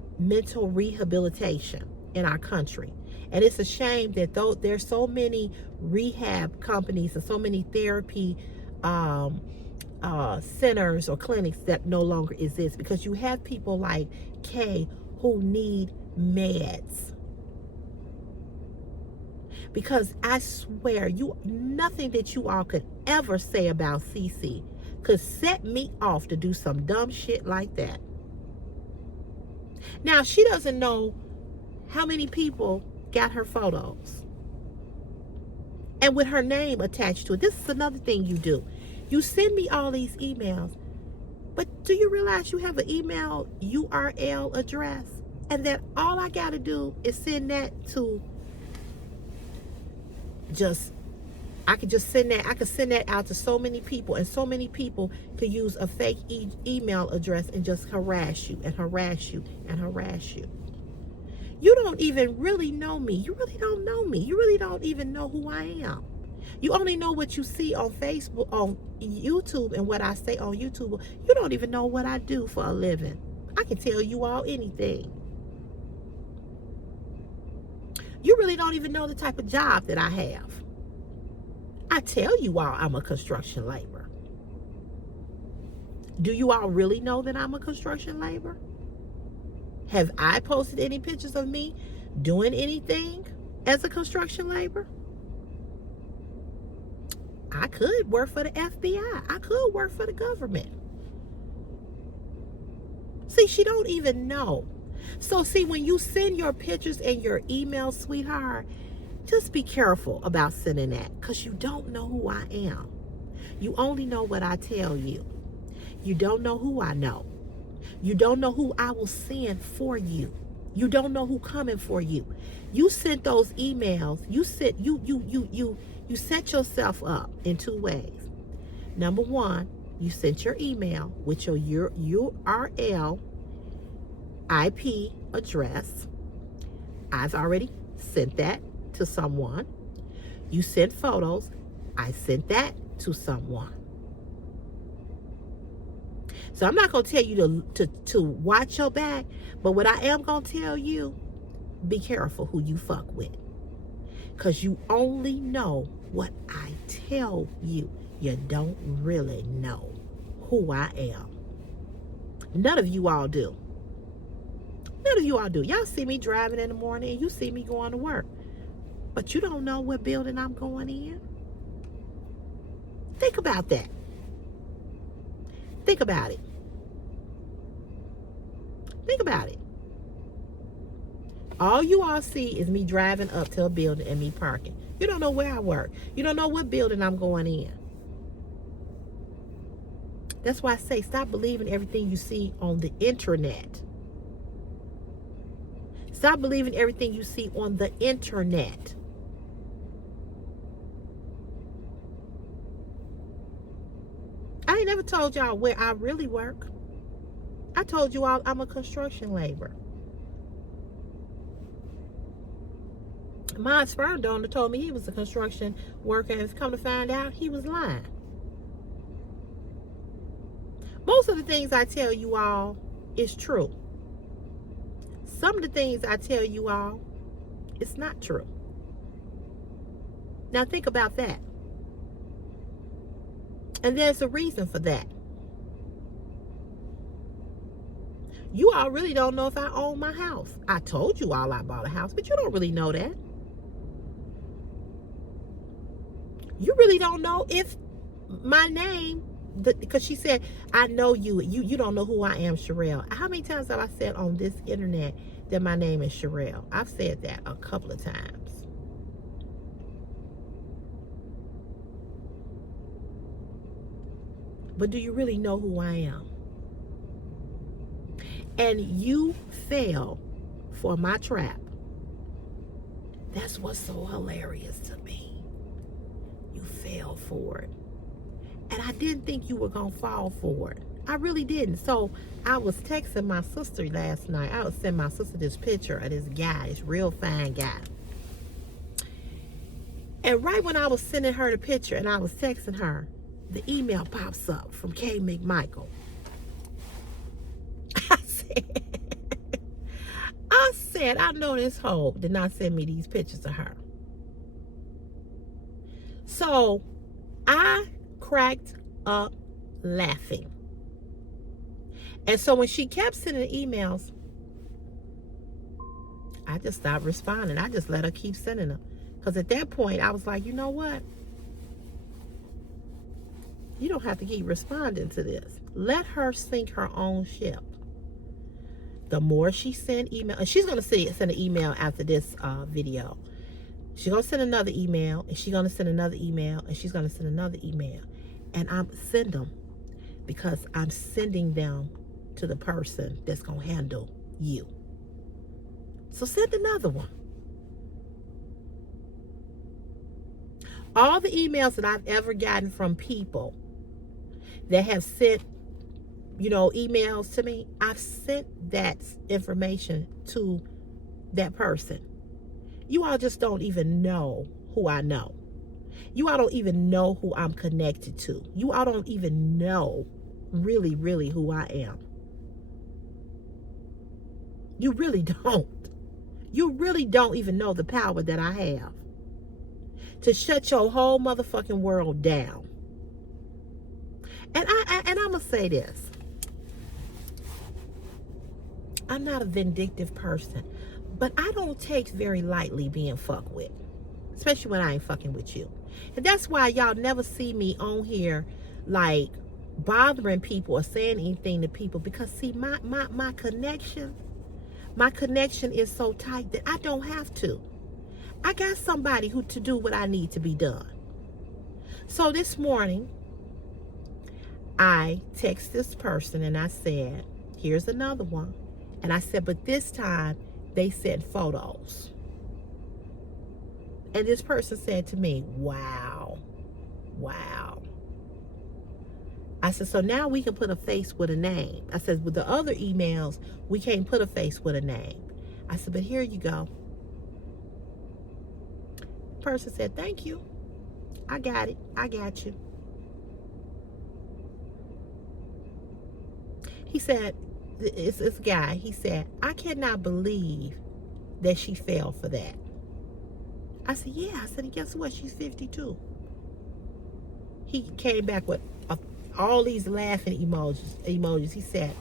rehabilitation in our country. And it's a shame that though there's so many rehab companies and so many therapy centers or clinics that no longer exist, because you have people like Kay who need meds. Because I swear, nothing that you all could ever say about Cece could set me off to do some dumb shit like that. Now, she doesn't know how many people got her photos and with her name attached to it. This is another thing you do. You send me all these emails, but do you realize you have an email URL address, and that all I got to do is send that to I could send that out to so many people, and so many people could use a fake email address and just harass you and harass you and harass you. You don't even really know me. You really don't know me. You really don't even know who I am. You only know what you see on Facebook, on YouTube, and what I say on YouTube. You don't even know what I do for a living. I can tell you all anything. You really don't even know the type of job that I have. I tell you all I'm a construction laborer. Do you all really know that I'm a construction laborer? Have I posted any pictures of me doing anything as a construction laborer? I could work for the FBI. I could work for the government. See, she don't even know. So see, when you send your pictures and your emails, sweetheart, just be careful about sending that, because you don't know who I am. You only know what I tell you. You don't know who I know. You don't know who I will send for you. You don't know who coming for you. You sent those emails. You set yourself up in two ways. Number one, you sent your email with your URL, IP address. I've already sent that to someone. You sent photos. I sent that to someone. So I'm not going to tell you to watch your back, but what I am going to tell you, be careful who you fuck with. Because you only know what I tell you. You don't really know who I am. None of you all do. None of you all do. Y'all see me driving in the morning and you see me going to work. But you don't know what building I'm going in. Think about that. Think about it. Think about it. All you all see is me driving up to a building and me parking. You don't know where I work. You don't know what building I'm going in. That's why I say stop believing everything you see on the internet. Stop believing everything you see on the internet. I ain't never told y'all where I really work. I told you all I'm a construction laborer. My sperm donor told me he was a construction worker, and come to find out, he was lying. Most of the things I tell you all is true. Some of the things I tell you all, it's not true. Now think about that. And there's a reason for that. You all really don't know if I own my house. I told you all I bought a house, but you don't really know that. You really don't know if my name, because she said, I know you. You don't know who I am, Sherelle. How many times have I said on this internet that my name is Sherelle? I've said that a couple of times. But do you really know who I am? And you fell for my trap. That's what's so hilarious to me. You fell for it. And I didn't think you were going to fall for it. I really didn't. So I was texting my sister last night. I was sending my sister this picture of this guy, this real fine guy. And right when I was sending her the picture and I was texting her, the email pops up from K. McMichael. I said, I know this hoe did not send me these pictures of her. So I cracked up laughing. And so when she kept sending emails, I just stopped responding. I just let her keep sending them. Because at that point, I was like, you know what? You don't have to keep responding to this. Let her sink her own ship. The more she sent email, and she's going to send an email after this video. She's going to send another email, and she's going to send another email, and she's going to send another email. And I'm send them because I'm sending them to the person that's going to handle you. So send another one. All the emails that I've ever gotten from people that have sent, emails to me, I've sent that information to that person. You all just don't even know who I know. You all don't even know who I'm connected to. You all don't even know really, really who I am. You really don't. You really don't even know the power that I have to shut your whole motherfucking world down. And I'm gonna say this. I'm not a vindictive person, but I don't take very lightly being fucked with, especially when I ain't fucking with you. And that's why y'all never see me on here like bothering people or saying anything to people, because see, my connection is so tight that I don't have to. I got somebody to do what I need to be done. So this morning, I text this person and I said, here's another one. And I said, but this time they sent photos. And this person said to me, wow. I said, so now we can put a face with a name. I said, with the other emails, we can't put a face with a name. I said, but here you go. person said, thank you. I got it. I got you. He said, it's this guy. He said, I cannot believe that she fell for that. I said, yeah. I said, and guess what? She's 52. He came back with all these laughing emojis. He said,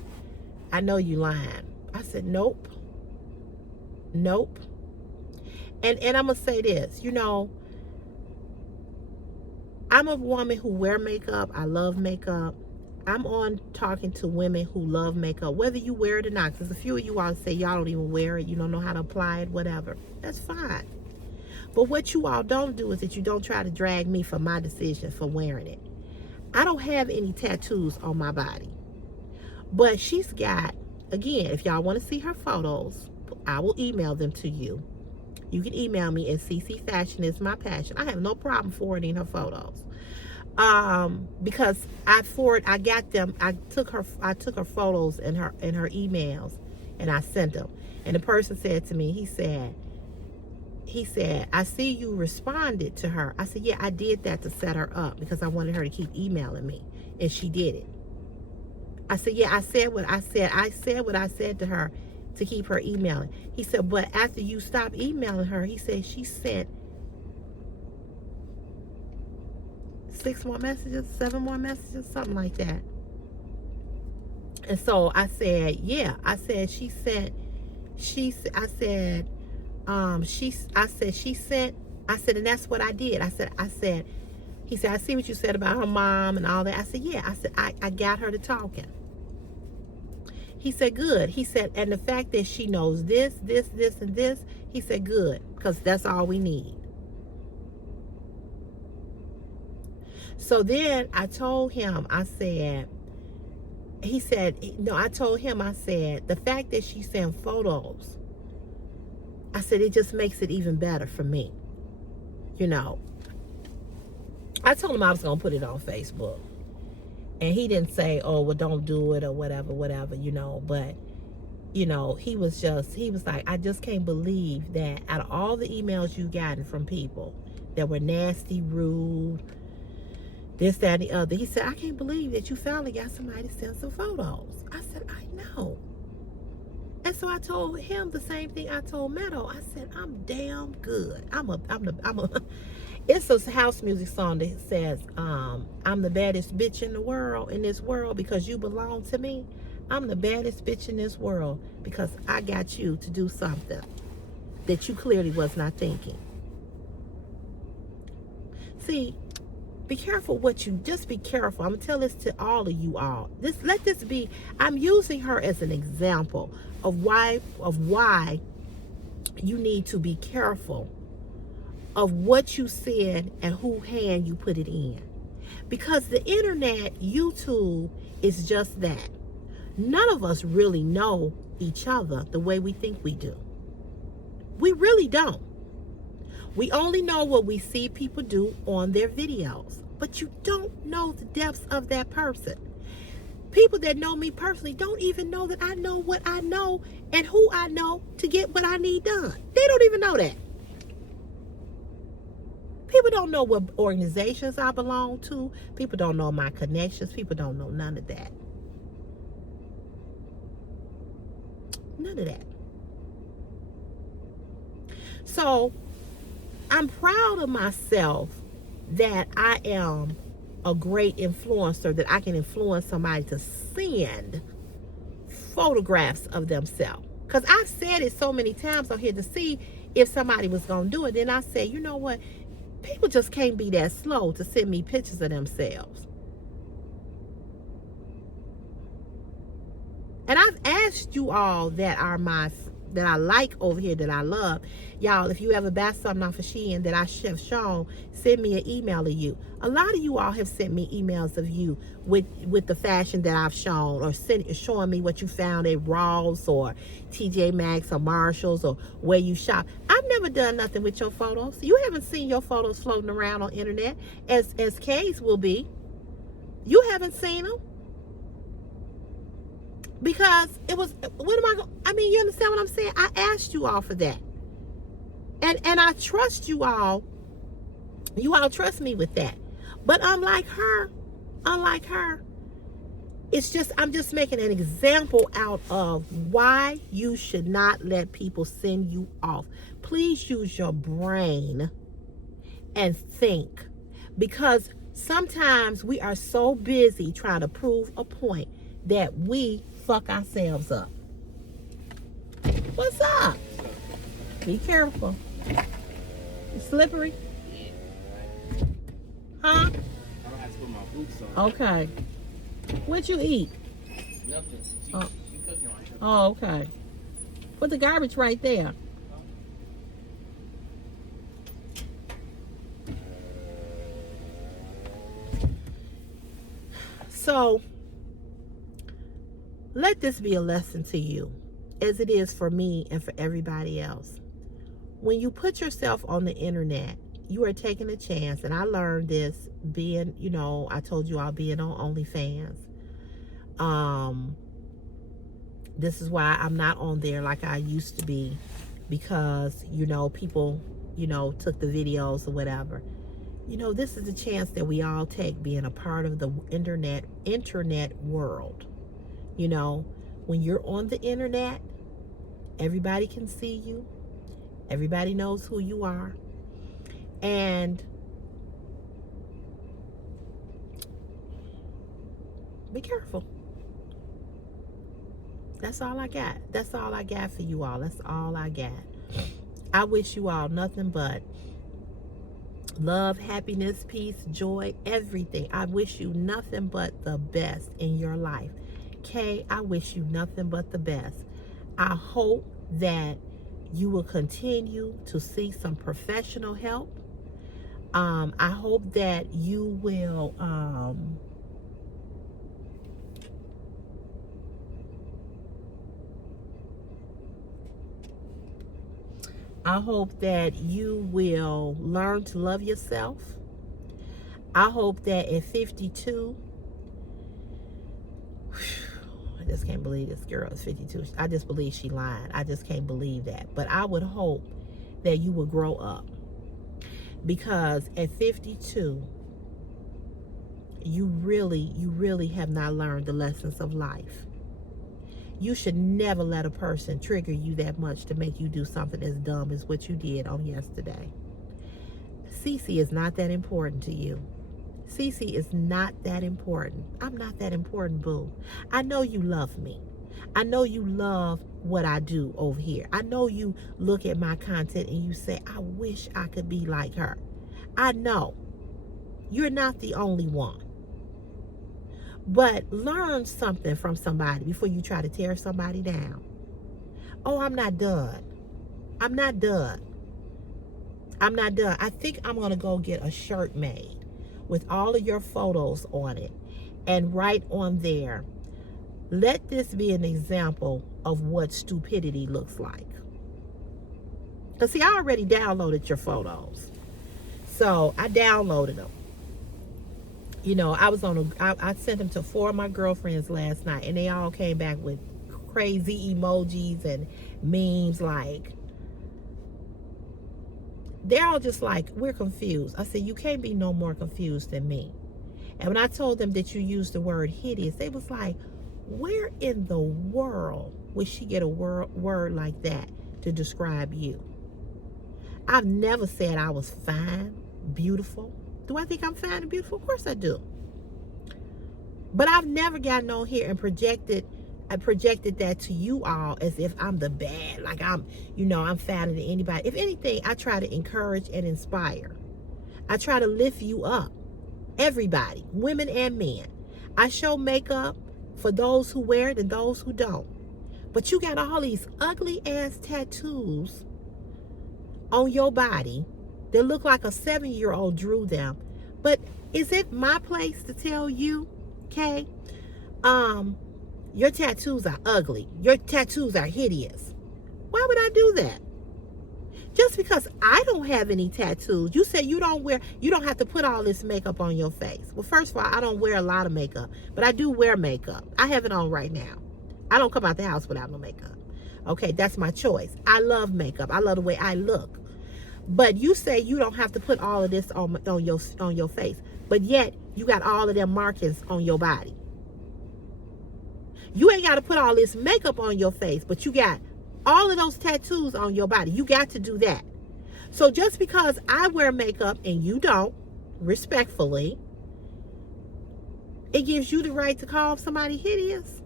I know you lying. I said, nope. Nope. And I'm going to say this, you know, I'm a woman who wear makeup. I love makeup. I'm on talking to women who love makeup, whether you wear it or not. Because a few of you all say y'all don't even wear it. You don't know how to apply it, whatever. That's fine. But what you all don't do is that you don't try to drag me for my decision for wearing it. I don't have any tattoos on my body. But she's got, again, if y'all want to see her photos, I will email them to you. You can email me at CC Fashion is my passion. I have no problem forwarding her photos. Because I took her photos and her emails and I sent them. And the person said to me, he said, I see you responded to her. I said, yeah, I did that to set her up because I wanted her to keep emailing me. And she did it. I said, yeah, I said what I said. I said what I said to her to keep her emailing. He said, but after you stopped emailing her, he said she sent 6 more messages, 7 more messages, something like that. And so I said, yeah. I said she sent. She said, and that's what I did. I said, he said, I see what you said about her mom and all that. I said, yeah. I said, I got her to talking. He said, good. He said, and the fact that she knows this, and this, he said, good, because that's all we need. So then I told him, I said, he said, no, I told him, I said, the fact that she sent photos, I said, it just makes it even better for me. You know, I told him I was going to put it on Facebook. And he didn't say, oh, well, don't do it or whatever, you know. But, you know, he was like, I just can't believe that out of all the emails you've gotten from people that were nasty, rude, this, that, and the other. He said, I can't believe that you finally got somebody to send some photos. I said, I know. And so I told him the same thing I told Meadow. I said, I'm damn good. It's a house music song that says, I'm the baddest bitch in this world because you belong to me. I'm the baddest bitch in this world because I got you to do something that you clearly was not thinking. See, be careful just be careful. I'm gonna tell this to all of you all. Let this be, I'm using her as an example of why you need to be careful of what you said and whose hand you put it in. Because the internet, YouTube, is just that. None of us really know each other the way we think we do. We really don't. We only know what we see people do on their videos. But you don't know the depths of that person. People that know me personally don't even know that I know what I know and who I know to get what I need done. They don't even know that. People don't know what organizations I belong to. People don't know my connections. People don't know none of that. None of that. So I'm proud of myself that I am a great influencer, that I can influence somebody to send photographs of themselves. Because I said it so many times on here to see if somebody was going to do it. Then I said, you know what? People just can't be that slow to send me pictures of themselves. And I've asked you all that I like over here, that I love. Y'all, if you ever buy something off of Shein that I have shown, send me an email of you. A lot of you all have sent me emails of you with the fashion that I've shown, or showing me what you found at Ross or TJ Maxx or Marshalls, or where you shop. I've never done nothing with your photos. You haven't seen your photos floating around on internet as Kay's will be. You haven't seen them. Because it was, you understand what I'm saying? I asked you all for that. And I trust you all You all trust me with that. But unlike her, I'm just making an example out of why you should not let people send you off. Please use your brain and think, because sometimes we are so busy trying to prove a point that we fuck ourselves up. What's up? Be careful. It's slippery. Huh? I don't have to put my boots on. Okay. What you eat? Nothing. She Oh. cooking right now. Oh, okay. Put the garbage right there. So, let this be a lesson to you, as it is for me and for everybody else. When you put yourself on the internet, you are taking a chance. And I learned this being, I told you I'll be on OnlyFans. This is why I'm not on there like I used to be, because, people, took the videos or whatever. This is a chance that we all take, being a part of the internet world. When you're on the internet, everybody can see you. Everybody knows who you are. And be careful. That's all I got. That's all I got for you all. That's all I got. I wish you all nothing but love, happiness, peace, joy, everything. I wish you nothing but the best in your life. Kay, I wish you nothing but the best. I hope that you will continue to seek some professional help. I hope that you will learn to love yourself. I hope that at 52, I just can't believe this girl is 52. I just believe she lying. I just can't believe that. But I would hope that you will grow up. Because at 52, you really have not learned the lessons of life. You should never let a person trigger you that much to make you do something as dumb as what you did on yesterday. Cece is not that important to you. Cece is not that important. I'm not that important, boo. I know you love me. I know you love what I do over here. I know you look at my content and you say, I wish I could be like her. I know. You're not the only one. But learn something from somebody before you try to tear somebody down. Oh, I'm not done. I'm not done. I'm not done. I think I'm going to go get a shirt made with all of your photos on it and write on there, let this be an example of what stupidity looks like. Because see, I already downloaded your photos. So I downloaded them. I sent them to 4 of my girlfriends last night, and they all came back with crazy emojis and memes. Like, they're all just like, we're confused. I said, you can't be no more confused than me. And when I told them that you used the word hideous, they was like, where in the world would she get a word like that to describe you? I've never said I was fine, beautiful. Do I think I'm fine and beautiful? Of course I do. But I've never gotten on here and projected that to you all as if I'm the bad, like I'm fatter than anybody. If anything, I try to encourage and inspire. I try to lift you up. Everybody, women and men. I show makeup for those who wear it and those who don't. But you got all these ugly ass tattoos on your body that look like a 7-year-old drew them. But is it my place to tell you, Kay? Your tattoos are ugly. Your tattoos are hideous. Why would I do that? Just because I don't have any tattoos. You said you don't have to put all this makeup on your face. Well, first of all, I don't wear a lot of makeup, but I do wear makeup. I have it on right now. I don't come out the house without no makeup. Okay, that's my choice. I love makeup. I love the way I look. But you say you don't have to put all of this on your face, but yet you got all of them markings on your body. You ain't got to put all this makeup on your face, but you got all of those tattoos on your body. You got to do that. So just because I wear makeup and you don't, respectfully, it gives you the right to call somebody hideous.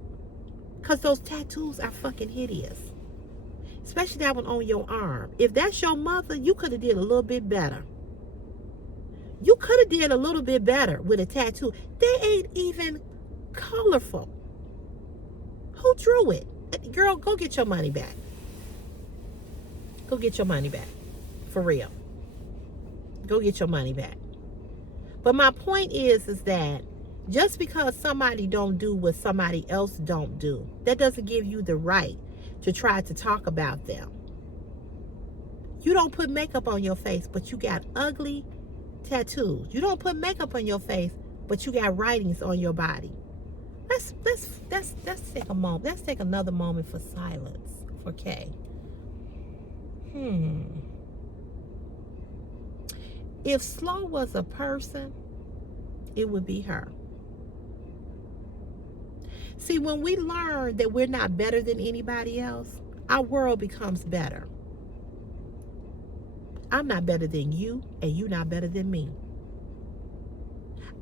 Because those tattoos are fucking hideous. Especially that one on your arm. If that's your mother, you could have did a little bit better. You could have did a little bit better with a tattoo. They ain't even colorful. Who drew it? Girl, go get your money back. Go get your money back. For real. Go get your money back. But my point is that just because somebody don't do what somebody else don't do, that doesn't give you the right to try to talk about them. You don't put makeup on your face, but you got ugly tattoos. You don't put makeup on your face, but you got writings on your body. Let's take a moment. Let's take another moment for silence for Kay. If Slow was a person, it would be her. See, when we learn that we're not better than anybody else, our world becomes better. I'm not better than you, and you not better than me.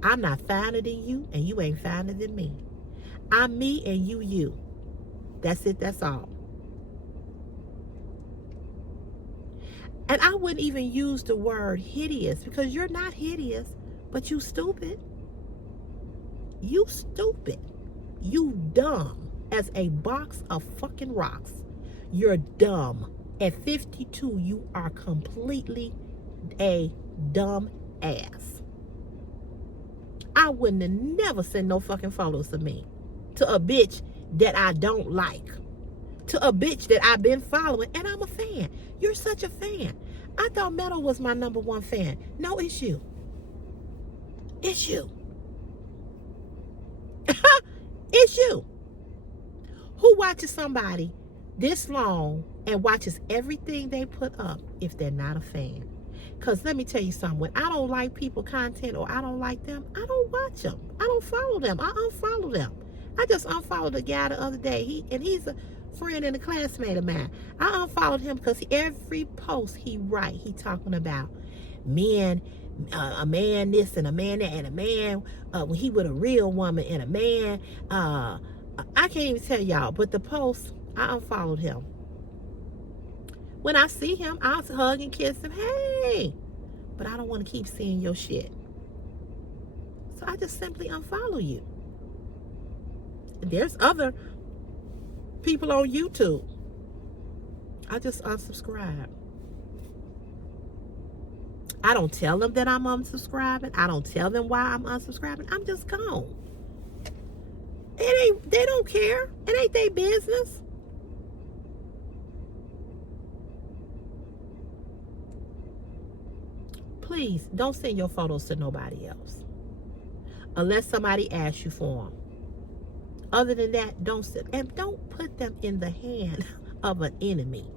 I'm not finer than you, and you ain't finer than me. I'm me, and you. That's it, that's all. And I wouldn't even use the word hideous, because you're not hideous, but you stupid. You stupid. You dumb as a box of fucking rocks. You're dumb. At 52, you are completely a dumb ass. I wouldn't have never sent no fucking photos of me to a bitch that I don't like. To a bitch that I've been following, and I'm a fan. You're such a fan. I thought Meadow was my #1 fan. No, it's you. It's you. It's you. Who watches somebody this long and watches everything they put up if they're not a fan? Because let me tell you something. When I don't like people content or I don't like them, I don't watch them. I don't follow them. I unfollow them. I just unfollowed a guy the other day. He's a friend and a classmate of mine. I unfollowed him because every post he write, he talking about men, a man this and a man that, and a man when he with a real woman, and a man I can't even tell y'all, but the post, I unfollowed him. When I see him, I'll hug and kiss him. Hey, but I don't want to keep seeing your shit, so I just simply unfollow you. There's other people on YouTube. I just unsubscribe. I don't tell them that I'm unsubscribing. I don't tell them why I'm unsubscribing. I'm just gone. They don't care. It ain't their business. Please don't send your photos to nobody else unless somebody asks you for them. Other than that, don't send, and don't put them in the hand of an enemy.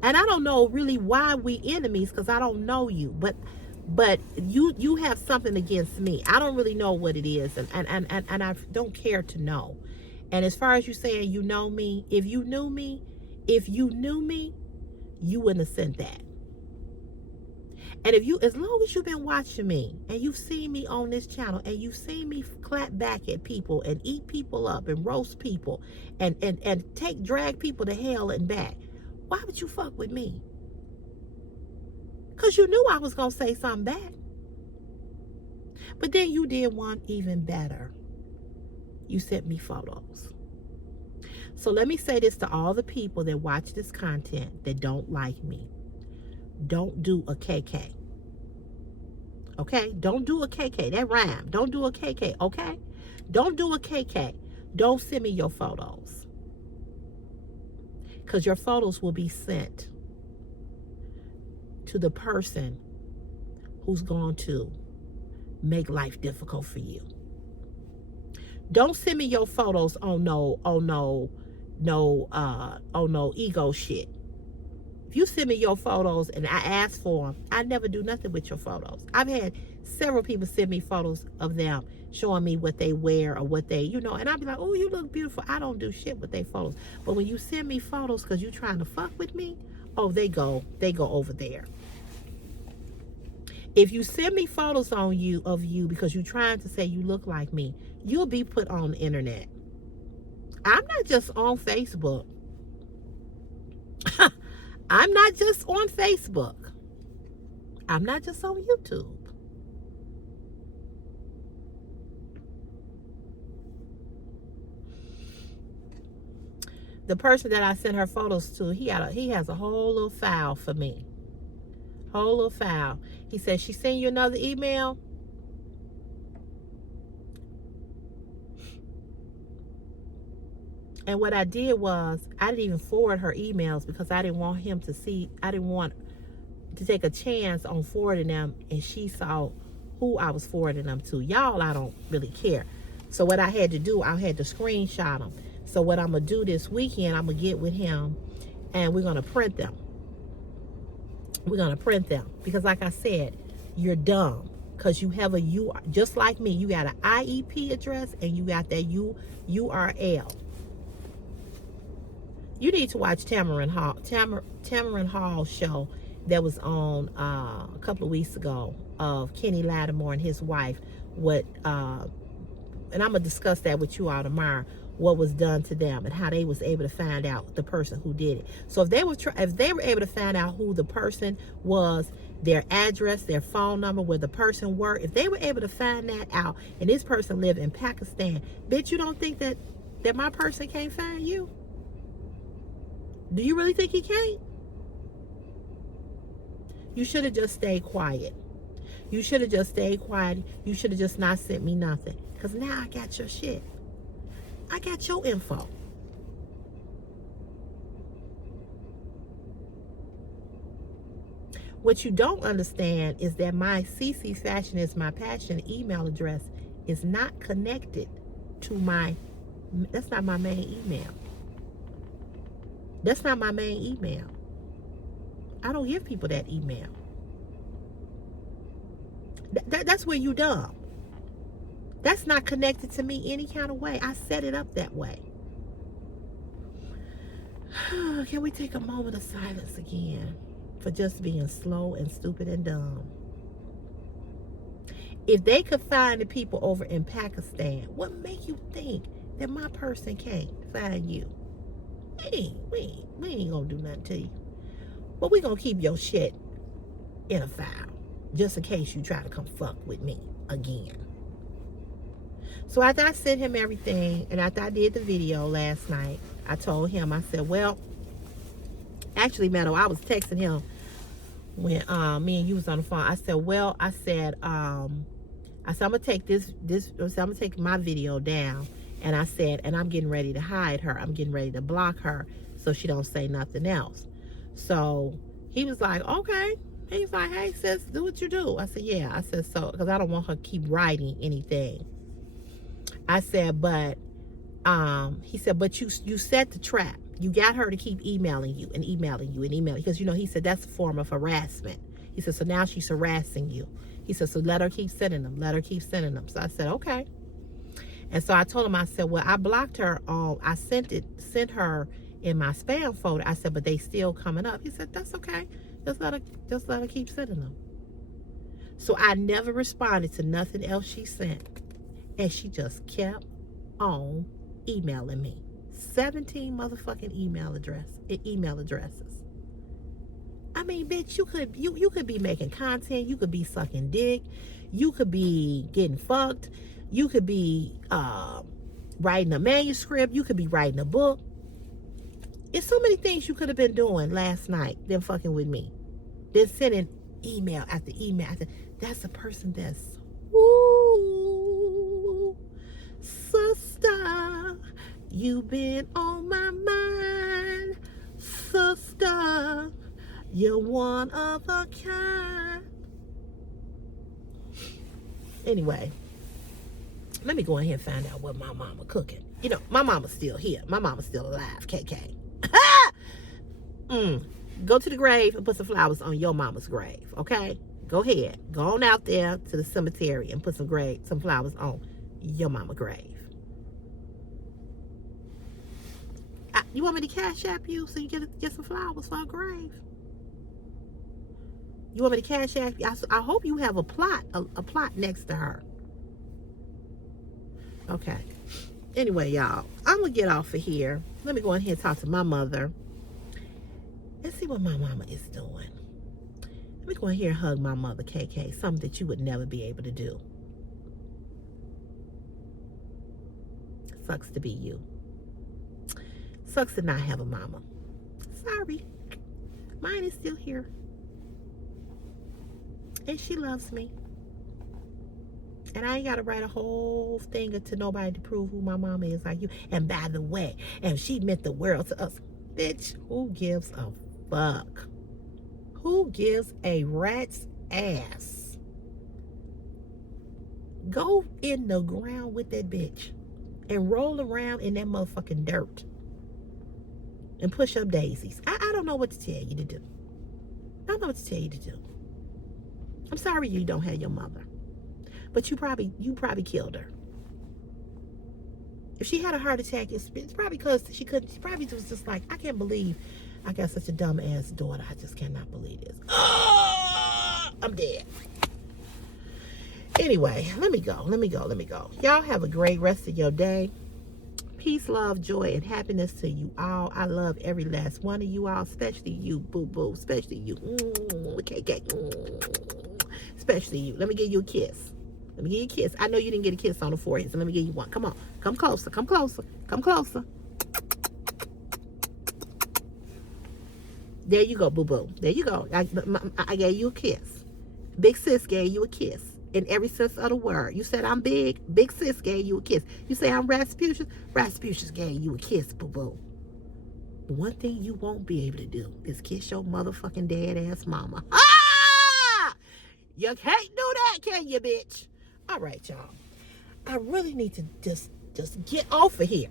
And I don't know really why we enemies, because I don't know you, but you have something against me. I don't really know what it is, and I don't care to know. And as far as you saying you know me, if you knew me, you wouldn't have sent that. And as long as you've been watching me and you've seen me on this channel and you've seen me clap back at people and eat people up and roast people and drag people to hell and back, why would you fuck with me? Because you knew I was going to say something back. But then you did one even better. You sent me photos. So let me say this to all the people that watch this content that don't like me. Don't do a KK. Okay? Don't do a KK. That rhyme. Don't do a KK. Okay? Don't do a KK. Don't send me your photos. Because your photos will be sent to the person who's going to make life difficult for you. Don't send me your photos on no ego shit. If you send me your photos and I ask for them, I never do nothing with your photos. I've had several people send me photos of them showing me what they wear or what they, you know, and I'll be like, oh, you look beautiful. I don't do shit with their photos. But when you send me photos because you're trying to fuck with me, oh, they go over there. If you send me photos of you because you're trying to say you look like me, you'll be put on the internet. I'm not just on Facebook. I'm not just on Facebook. I'm not just on YouTube. The person that I sent her photos to, he has a whole little file for me. Whole little file. He said, she sent you another email? And what I did was, I didn't even forward her emails because I didn't want him to see, I didn't want to take a chance on forwarding them and she saw who I was forwarding them to. Y'all, I don't really care. So what I had to do, I had to screenshot them. So what I'm going to do this weekend, I'm going to get with him and we're going to print them. We're going to print them. Because like I said, you're dumb. Because you have just like me, you got an IEP address and you got that URL. You need to watch Tamron Hall's show that was on a couple of weeks ago of Kenny Lattimore and his wife. And I'm gonna discuss that with you all tomorrow. What was done to them and how they was able to find out the person who did it. So if they were able to find out who the person was, their address, their phone number, where the person were, if they were able to find that out, and this person lived in Pakistan, bitch, you don't think that my person can't find you? Do you really think he can't? You should have just stayed quiet. You should have just stayed quiet. You should have just not sent me nothing. Because now I got your shit. I got your info. What you don't understand is that my CC Fashion is my passion email address is not connected to that's not my main email. That's not my main email. I don't give people that email. That's where you dumb. That's not connected to me any kind of way. I set it up that way. Can we take a moment of silence again for just being slow and stupid and dumb? If they could find the people over in Pakistan, what make you think that my person can't find you? We ain't gonna do nothing to you. But we gonna keep your shit in a file, just in case you try to come fuck with me again. So after I sent him everything, and after I did the video last night, I told him, I said, well, actually, Meadow, I was texting him when me and you was on the phone. I said, well, I'm gonna take I'm gonna take my video down. And I said, and I'm getting ready to hide her. I'm getting ready to block her so she don't say nothing else. So he was like, okay. He's like, hey, sis, do what you do. I said, yeah. I said, so, because I don't want her to keep writing anything. I said, but, he said, but you set the trap. You got her to keep emailing you and emailing you and emailing. Because, you know, he said, that's a form of harassment. He said, so now she's harassing you. He said, so let her keep sending them. Let her keep sending them. So I said, okay. And so I told him, I said, well, I blocked her on, I sent her in my spam folder. I said, but they still coming up. He said, that's okay. Just let her keep sending them. So I never responded to nothing else she sent. And she just kept on emailing me. 17 motherfucking email addresses. I mean, bitch, you could be making content. You could be sucking dick. You could be getting fucked. You could be writing a manuscript. You could be writing a book. It's so many things you could have been doing last night than fucking with me. Then sending email after email after. That's a person that's, ooh, sister, you been on my mind. Sister, you're one of a kind. Anyway. Let me go in here and find out what my mama cooking. You know, my mama's still here. My mama's still alive, KK. Go to the grave and put some flowers on your mama's grave, okay? Go ahead. Go on out there to the cemetery and put some flowers on your mama's grave. You want me to cash app you so you get some flowers for her grave? You want me to cash app you? I hope you have a plot next to her. Okay. Anyway, y'all, I'm going to get off of here. Let me go in here and talk to my mother. Let's see what my mama is doing. Let me go in here and hug my mother, KK. Something that you would never be able to do. Sucks to be you. Sucks to not have a mama. Sorry. Mine is still here. And she loves me. And I ain't got to write a whole thing to nobody to prove who my mama is like you. And by the way, and she meant the world to us. Bitch, who gives a fuck? Who gives a rat's ass? Go in the ground with that bitch and roll around in that motherfucking dirt and push up daisies. I don't know what to tell you to do. I don't know what to tell you to do. I'm sorry you don't have your mother. But you probably killed her. If she had a heart attack, it's probably because she probably was just like, I can't believe I got such a dumb ass daughter. I just cannot believe this. I'm dead. Anyway, let me go. Y'all have a great rest of your day. Peace, love, joy, and happiness to you all. I love every last one of you all, especially you, boo-boo, especially you. Especially you. Let me give you a kiss. Let me give you a kiss. I know you didn't get a kiss on the forehead, so let me give you one. Come on. Come closer. Come closer. Come closer. There you go, boo-boo. There you go. I gave you a kiss. Big sis gave you a kiss. In every sense of the word. You said I'm big. Big sis gave you a kiss. You say I'm Rasputia. Rasputia gave you a kiss, boo-boo. The one thing you won't be able to do is kiss your motherfucking dead-ass mama. Ah! You can't do that, can you, bitch? All right, y'all. I really need to just get off of here.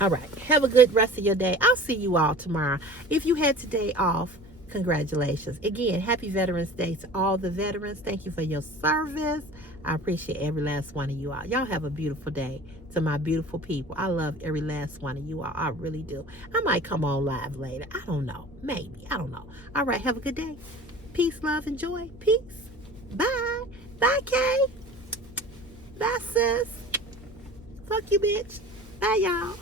All right. Have a good rest of your day. I'll see you all tomorrow. If you had today off, congratulations. Again, happy Veterans Day to all the veterans. Thank you for your service. I appreciate every last one of you all. Y'all have a beautiful day. To my beautiful people, I love every last one of you all. I really do. I might come on live later. I don't know. Maybe. I don't know. All right. Have a good day. Peace, love, and joy. Peace. Bye. Bye, Kay. Bye, sis. Fuck you, bitch. Bye, y'all.